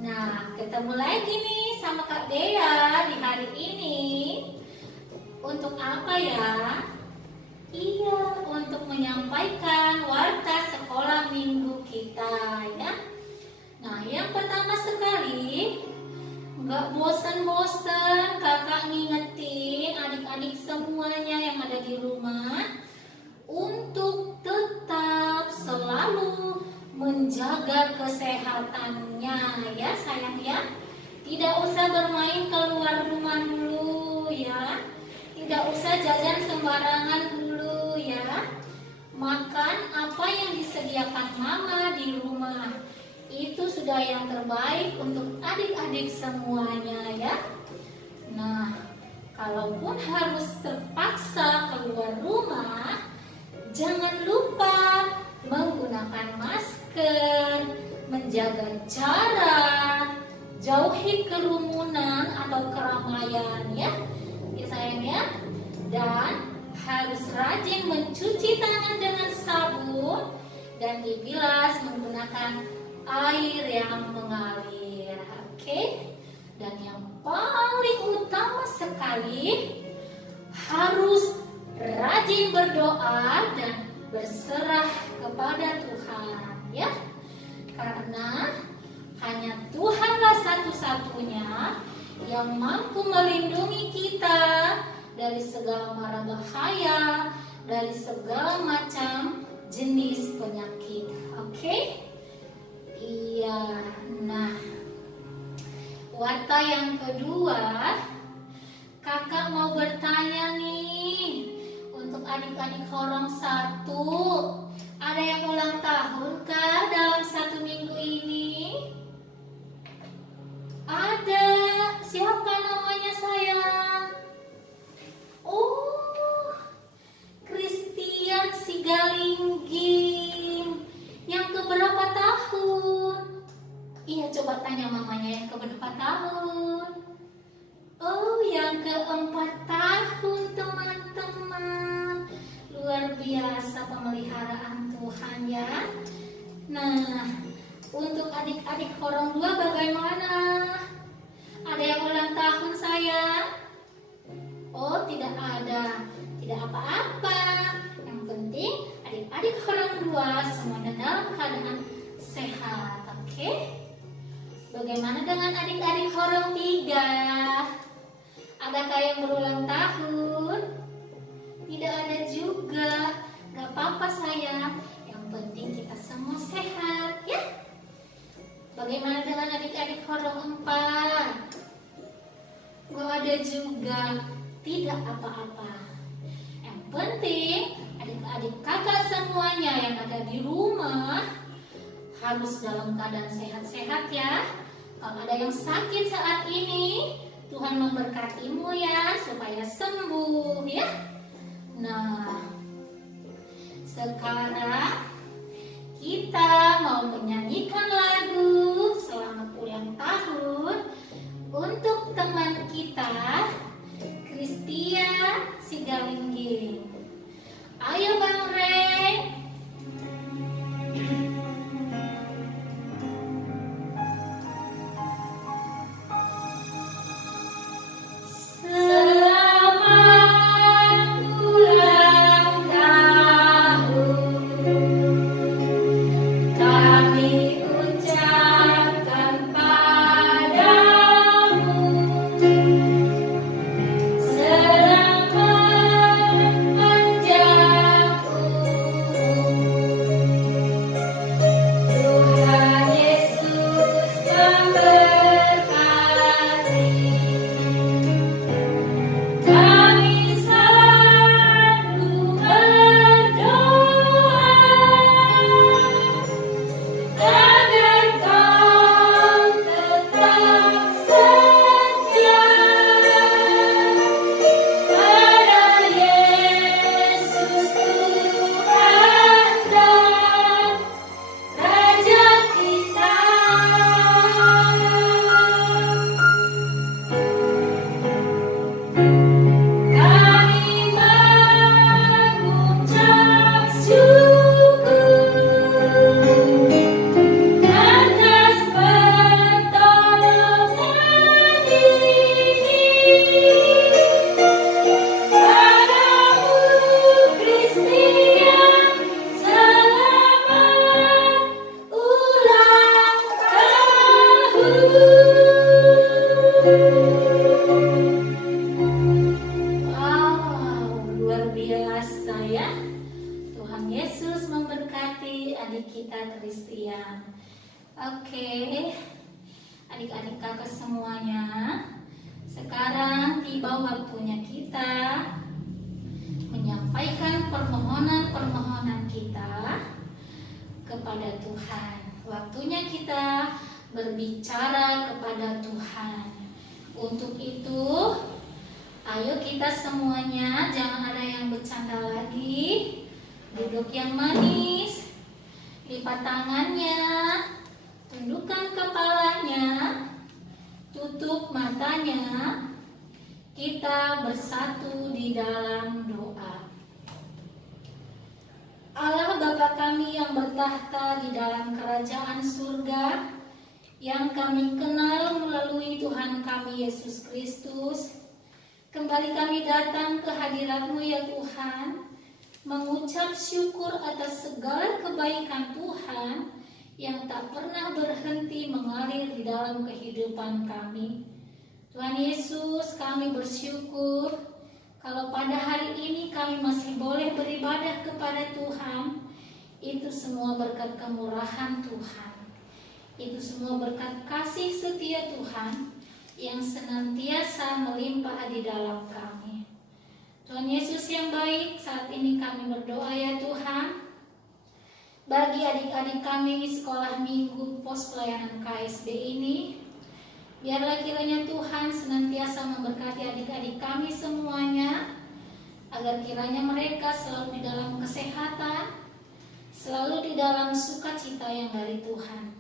Nah, ketemu lagi nih sama Kak Dea di hari ini. Untuk apa ya? Iya, untuk menyampaikan warta sekolah minggu kita ya. Nah, yang pertama sekali, nggak bosan-bosan kakak ngingetin adik-adik semuanya yang ada di rumah untuk tetap selalu menjaga kesehatannya ya sayang ya. Tidak usah bermain keluar rumah dulu ya. Tidak usah jajan sembarangan dulu ya. Makan apa yang disediakan mama di rumah. Itu sudah yang terbaik untuk adik-adik semuanya ya. Nah, kalaupun harus terpaksa keluar rumah, jangan lupa menggunakan masker, menjaga jarak, jauhi kerumunan atau keramaian ya. Ya sayang ya. Dan harus rajin mencuci tangan dengan sabun dan dibilas menggunakan air yang mengalir. Oke? Dan yang paling utama sekali, harus rajin berdoa dan berserah kepada Tuhan ya. Karena hanya Tuhanlah satu-satunya yang mampu melindungi kita dari segala mara bahaya, dari segala macam jenis penyakit. Oke? Iya. Nah, warta yang kedua, kakak mau bertanya nih untuk adik-adik Horong 1. Ada yang ulang tahun kah dalam 1 minggu ini? Ada. Siapa namanya sayang? Oh, Christian Sigalingging. Yang keberapa tahun? Iya, coba tanya mamanya yang keberapa tahun. Oh, yang ke-4 tahun teman-teman. Luar biasa pemeliharaan Tuhan ya. Nah, untuk adik-adik Horong 2 bagaimana? Ada yang ulang tahun sayang? Oh, tidak ada. Tidak apa-apa. Yang penting adik-adik Horong 2 semuanya dalam keadaan sehat. Oke? Bagaimana dengan adik-adik Horong 3? Adakah yang berulang tahun? Tidak ada juga. Gak apa-apa sayang. Yang penting kita semua sehat ya. Bagaimana dengan adik-adik Horong 4? Gak ada juga. Tidak apa-apa. Yang penting adik-adik kakak semuanya yang ada di rumah harus dalam keadaan sehat-sehat ya. Kalau ada yang sakit saat ini, Tuhan memberkatimu ya supaya sembuh ya. Nah, sekarang kita mau menyanyikan lagu selamat ulang tahun untuk teman kita Christian Sigalingging. Ayo Bang Rey. Selamat ulang tahun, kami ucapkan padamu. Selamat biasa ya. Tuhan Yesus memberkati adik kita Christian. Oke, adik-adik kakak semuanya, sekarang tiba waktunya kita menyampaikan permohonan-permohonan kita kepada Tuhan. Waktunya kita berbicara kepada Tuhan. Untuk itu, ayo kita semuanya, jangan ada yang bercanda lagi. Duduk yang manis, lipat tangannya, tundukkan kepalanya, tutup matanya. Kita bersatu di dalam doa. Allah Bapa kami yang bertahta di dalam kerajaan surga, yang kami kenal melalui Tuhan kami Yesus Kristus, kembali kami datang ke hadirat-Mu ya Tuhan, mengucap syukur atas segala kebaikan Tuhan yang tak pernah berhenti mengalir di dalam kehidupan kami. Tuhan Yesus, kami bersyukur kalau pada hari ini kami masih boleh beribadah kepada Tuhan. Itu semua berkat kemurahan Tuhan. Itu semua berkat kasih setia Tuhan yang senantiasa melimpah di dalam kami. Tuhan Yesus yang baik, saat ini kami berdoa ya Tuhan, bagi adik-adik kami sekolah minggu pos pelayanan KSB ini. Biarlah kiranya Tuhan senantiasa memberkati adik-adik kami semuanya, agar kiranya mereka selalu di dalam kesehatan, selalu di dalam sukacita yang dari Tuhan.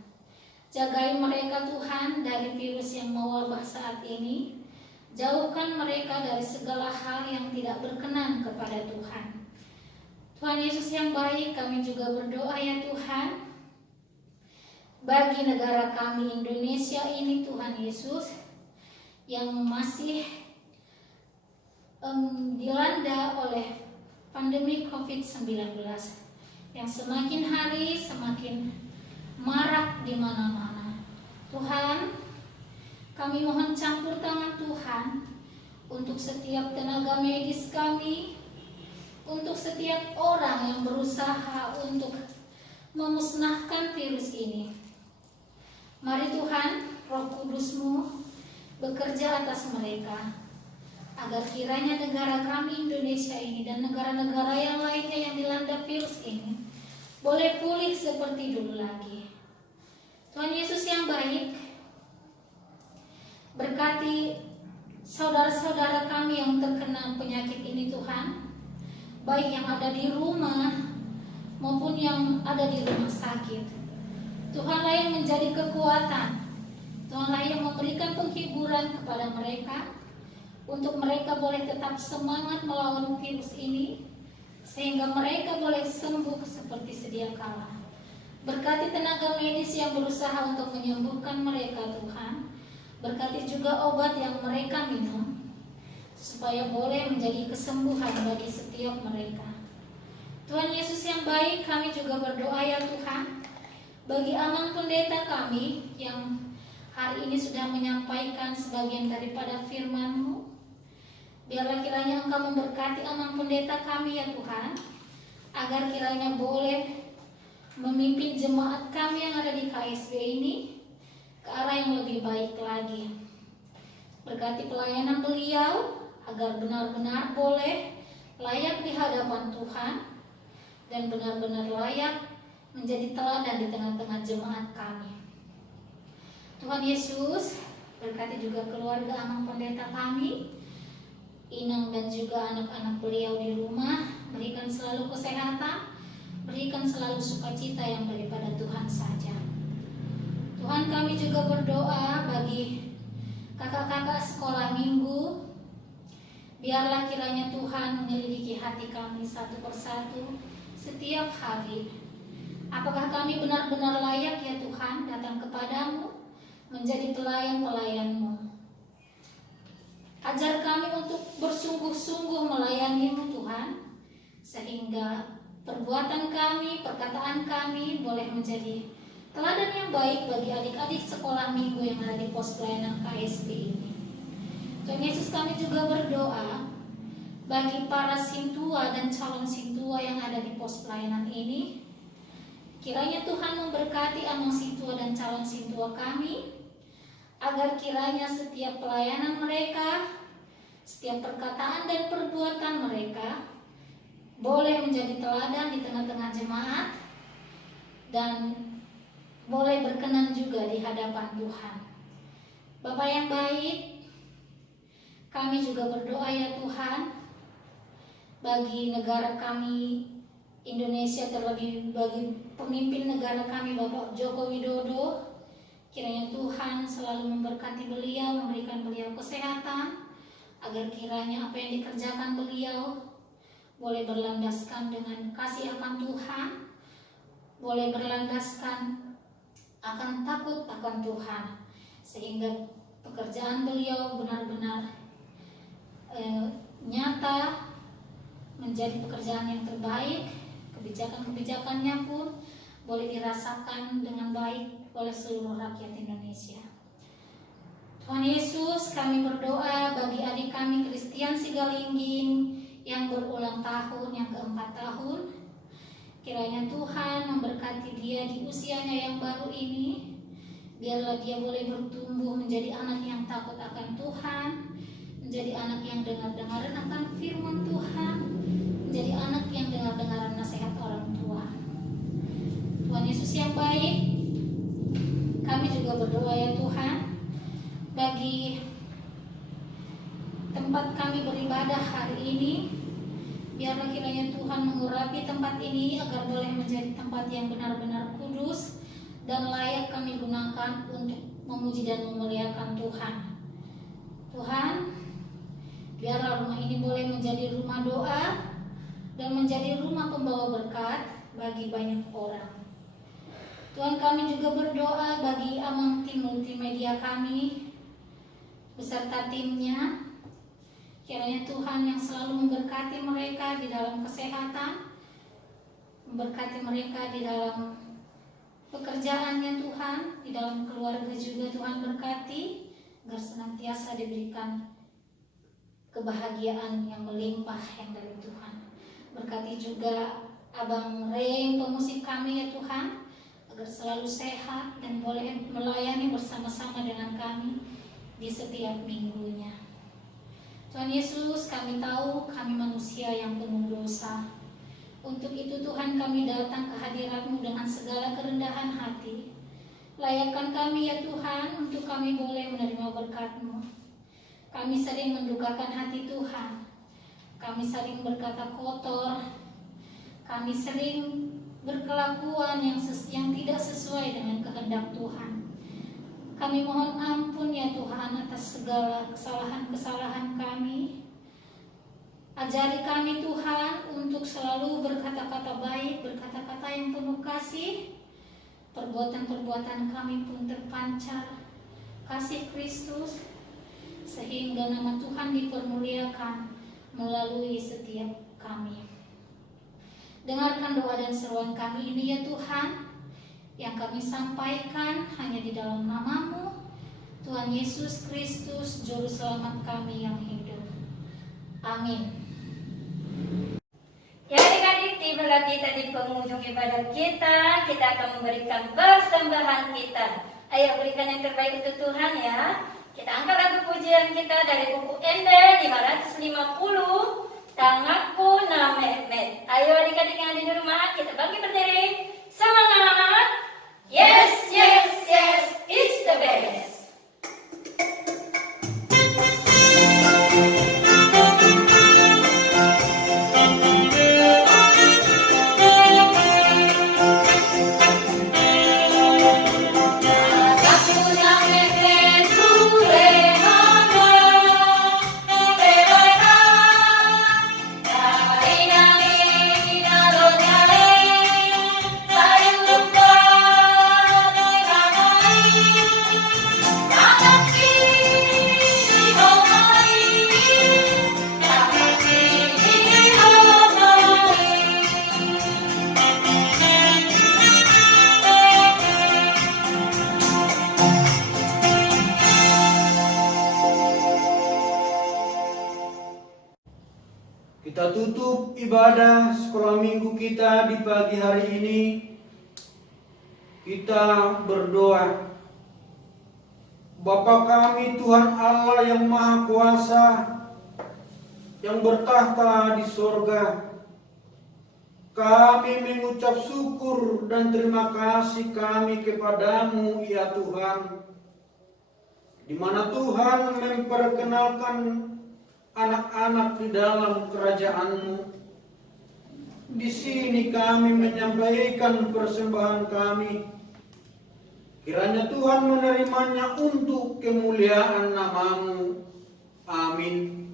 Jagai mereka Tuhan dari virus yang mewabah saat ini. Jauhkan mereka dari segala hal yang tidak berkenan kepada Tuhan. Tuhan Yesus yang baik, kami juga berdoa ya Tuhan, bagi negara kami Indonesia ini Tuhan Yesus, yang masih dilanda oleh pandemi COVID-19 yang semakin hari semakin marak di mana-mana. Tuhan, kami mohon campur tangan Tuhan untuk setiap tenaga medis kami, untuk setiap orang yang berusaha untuk memusnahkan virus ini. Mari Tuhan, Roh Kudus-Mu bekerja atas mereka, agar kiranya negara kami Indonesia ini dan negara-negara yang lainnya yang dilanda virus ini boleh pulih seperti dulu lagi. Tuhan Yesus yang baik, berkati saudara-saudara kami yang terkena penyakit ini Tuhan, baik yang ada di rumah maupun yang ada di rumah sakit. Tuhanlah yang menjadi kekuatan, Tuhanlah yang memberikan penghiburan kepada mereka, untuk mereka boleh tetap semangat melawan virus ini, sehingga mereka boleh sembuh seperti sedia kala. Berkati tenaga medis yang berusaha untuk menyembuhkan mereka Tuhan, berkati juga obat yang mereka minum, supaya boleh menjadi kesembuhan bagi setiap mereka. Tuhan Yesus yang baik, kami juga berdoa ya Tuhan, bagi Amang Pendeta kami yang hari ini sudah menyampaikan sebagian daripada firman-Mu. Biarlah kiranya Engkau memberkati Amang Pendeta kami ya Tuhan, agar kiranya boleh memimpin jemaat kami yang ada di KSB ini ke arah yang lebih baik lagi. Berkati pelayanan beliau, agar benar-benar boleh layak di hadapan Tuhan, dan benar-benar layak menjadi teladan di tengah-tengah jemaat kami. Tuhan Yesus, berkati juga keluarga Amang Pendeta kami, Inang dan juga anak-anak beliau di rumah. Berikan selalu kesehatan, berikan selalu sukacita yang daripada Tuhan saja. Tuhan, kami juga berdoa bagi kakak-kakak sekolah minggu. Biarlah kiranya Tuhan menyelidiki hati kami satu persatu setiap hari. Apakah kami benar-benar layak ya Tuhan datang kepadamu, menjadi pelayan-pelayan-Mu. Ajar kami untuk bersungguh-sungguh melayani-Mu Tuhan, sehingga perbuatan kami, perkataan kami boleh menjadi teladan yang baik bagi adik-adik sekolah minggu yang ada di pos pelayanan KSB ini. Tuhan Yesus, kami juga berdoa bagi para sintua dan ada di pos pelayanan ini. Kiranya Tuhan memberkati amang sintua dan calon sintua kami, agar kiranya setiap pelayanan mereka, setiap perkataan dan perbuatan mereka boleh menjadi teladan di tengah-tengah jemaat dan boleh berkenan juga di hadapan Tuhan. Bapa yang baik, kami juga berdoa ya Tuhan, bagi negara kami Indonesia, terlebih bagi pemimpin negara kami Bapak Joko Widodo. Kiranya Tuhan selalu memberkati beliau, memberikan beliau kesehatan, agar kiranya apa yang dikerjakan beliau boleh berlandaskan dengan kasih akan Tuhan, boleh berlandaskan akan takut akan Tuhan, sehingga pekerjaan beliau benar-benar nyata, menjadi pekerjaan yang terbaik. Kebijakan-kebijakannya pun boleh dirasakan dengan baik oleh seluruh rakyat Indonesia. Tuhan Yesus, kami berdoa bagi adik kami Christian Sigalingging yang berulang tahun yang ke-4 tahun. Kiranya Tuhan memberkati dia di usianya yang baru ini. Biarlah dia boleh bertumbuh menjadi anak yang takut akan Tuhan, menjadi anak yang dengar-dengaran akan firman Tuhan, menjadi anak yang dengar-dengaran nasihat orang tua. Tuhan Yesus yang baik, kami juga berdoa ya Tuhan, bagi tempat kami beribadah hari ini. Biarlah kiranya Tuhan mengurapi tempat ini agar boleh menjadi tempat yang benar-benar kudus dan layak kami gunakan untuk memuji dan memuliakan Tuhan. Tuhan, biarlah rumah ini boleh menjadi rumah doa dan menjadi rumah pembawa berkat bagi banyak orang. Tuhan, kami juga berdoa bagi amang tim multimedia kami beserta timnya. Kiranya Tuhan yang selalu memberkati mereka di dalam kesehatan, memberkati mereka di dalam pekerjaannya Tuhan, di dalam keluarga juga Tuhan berkati, agar senantiasa diberikan kebahagiaan yang melimpah yang dari Tuhan. Berkati juga Abang Reng, pemusik kami ya Tuhan, agar selalu sehat dan boleh melayani bersama-sama dengan kami di setiap minggunya. Tuhan Yesus, kami tahu kami manusia yang penuh dosa. Untuk itu Tuhan, kami datang ke hadirat-Mu dengan segala kerendahan hati. Layakkan kami ya Tuhan, untuk kami boleh menerima berkat-Mu. Kami sering mendukakan hati Tuhan. Kami sering berkata kotor. Kami sering berkelakuan yang tidak sesuai dengan kehendak Tuhan. Kami mohon ampun ya Tuhan atas segala kesalahan-kesalahan kami. Ajari kami Tuhan untuk selalu berkata-kata baik, berkata-kata yang penuh kasih. Perbuatan-perbuatan kami pun terpancar kasih Kristus, sehingga nama Tuhan dipermuliakan melalui setiap kami. Dengarkan doa dan seruan kami ini ya Tuhan, yang kami sampaikan hanya di dalam nama-Mu, Tuhan Yesus Kristus, Juru Selamat kami yang hidup. Amin. Ya adik-adik, tibalah kita di penghujung ibadah kita akan memberikan persembahan kita. Ayo berikan yang terbaik untuk Tuhan ya. Kita angkat lagu pujian kita dari buku Ende 550, Tanganku na Mehmet. Ayo adik-adik yang ada di rumah, kita bangkit berdiri. Semangat! Yes, yes, yes, it's the best. Ina ibadah sekolah minggu kita di pagi hari ini, kita berdoa. Bapa kami Tuhan Allah yang Maha Kuasa, yang bertahta di sorga, kami mengucap syukur dan terima kasih kami kepadamu ya Tuhan, di mana Tuhan memperkenalkan anak-anak di dalam kerajaan-Mu. Di sini kami menyampaikan persembahan kami. Kiranya Tuhan menerimanya untuk kemuliaan nama-Mu. Amin.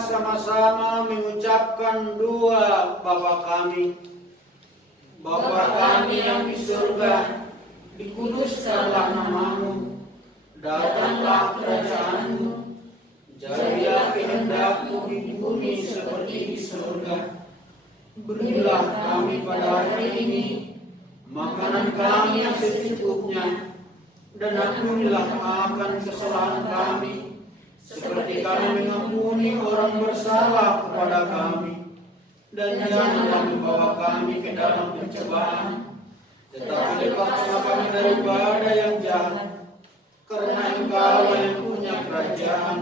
Sama-sama mengucapkan doa Bapa kami. Bapa kami yang di surga, dikuduskanlah nama-Mu, datanglah kerajaan-Mu, jadilah kehendak-Mu di bumi seperti di surga. Berilah kami pada hari ini makanan kami yang secukupnya, dan ampunilah akan kesalahan kami, seperti kami mengampuni orang bersalah kepada kami. Dan janganlah membawa kami ke dalam pencobaan, tetapi lepaskanlah kami daripada yang jahat. Karena Engkau yang punya kerajaan,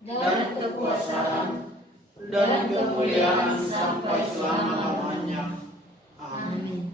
dan kekuasaan, dan kemuliaan sampai selama-lamanya. Amin.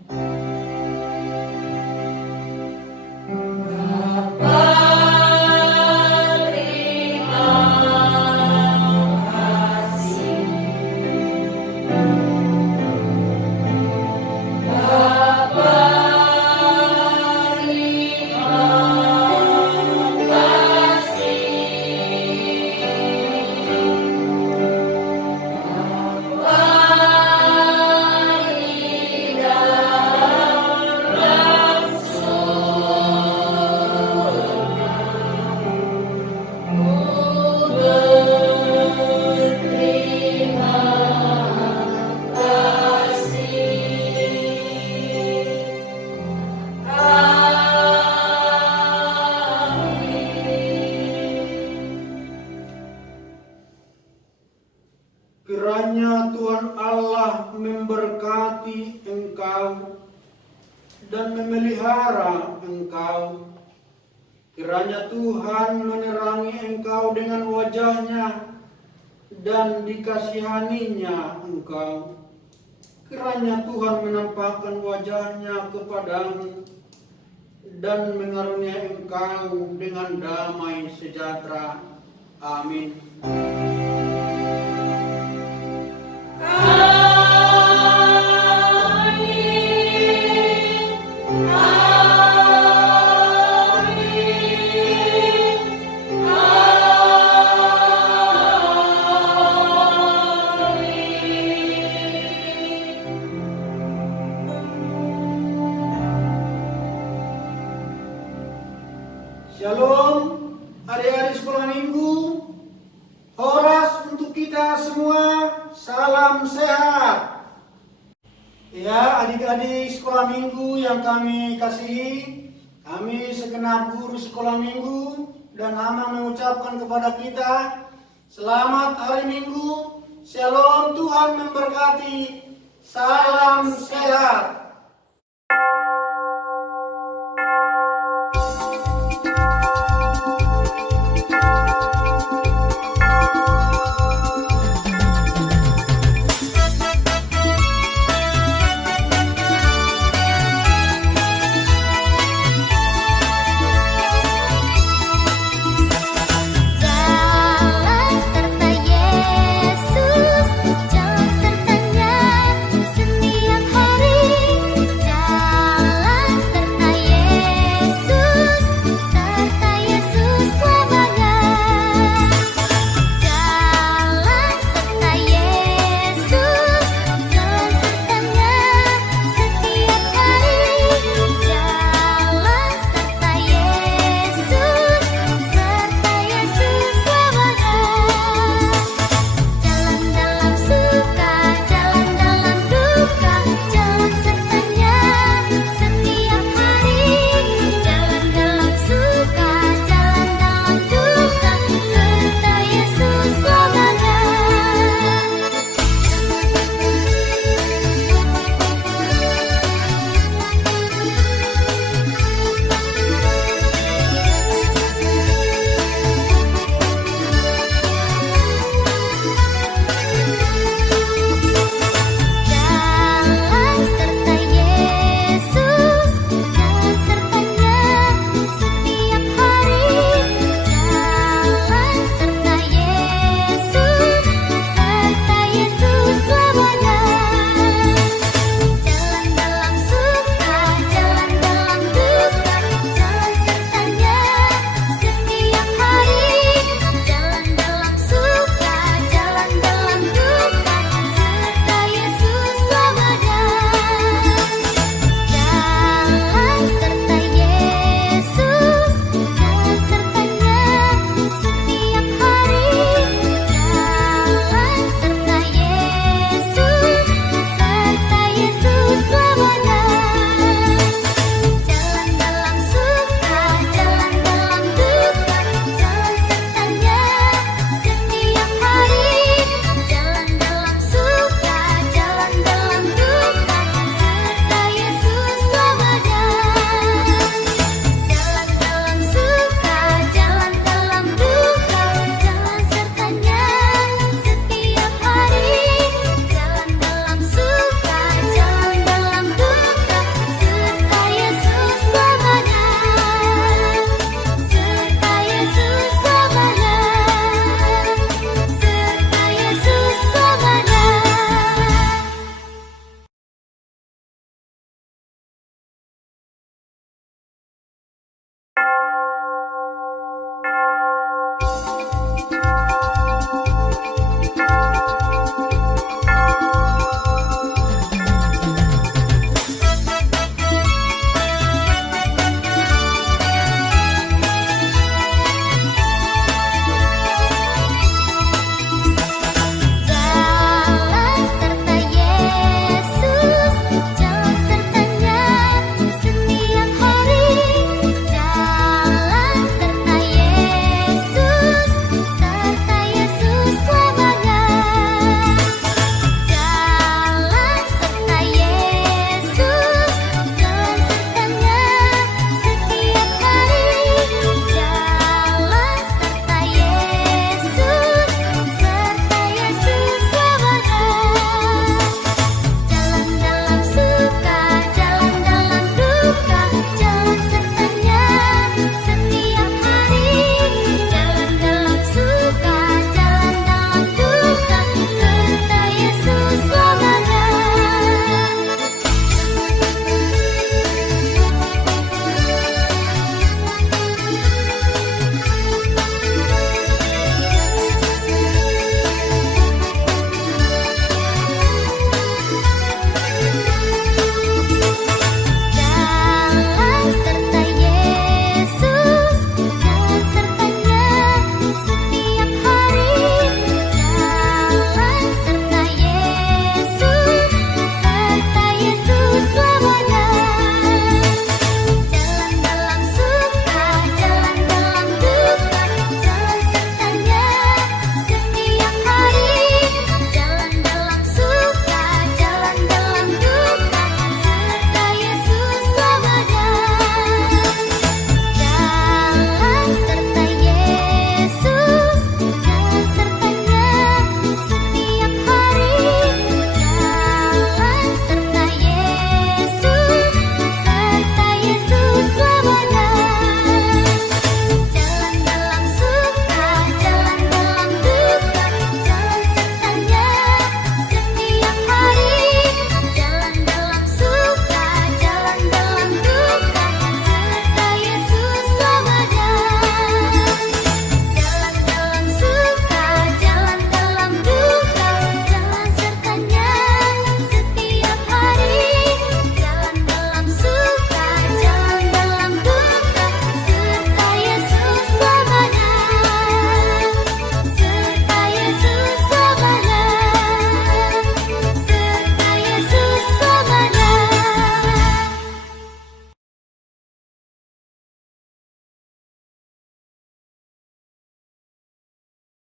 Kiranya Tuhan Allah memberkati engkau dan memelihara engkau. Kiranya Tuhan menerangi engkau dengan wajah-Nya dan dikasihaninya engkau. Kiranya Tuhan menampakkan wajah-Nya kepadamu dan mengaruniai engkau dengan damai sejahtera. Amin. Shalom, adik-adik sekolah minggu. Horas untuk kita semua, salam sehat. Ya, adik-adik sekolah minggu yang kami kasihi, kami segenap guru sekolah minggu dan Ama mengucapkan kepada kita, selamat hari Minggu, shalom, Tuhan memberkati, salam sehat.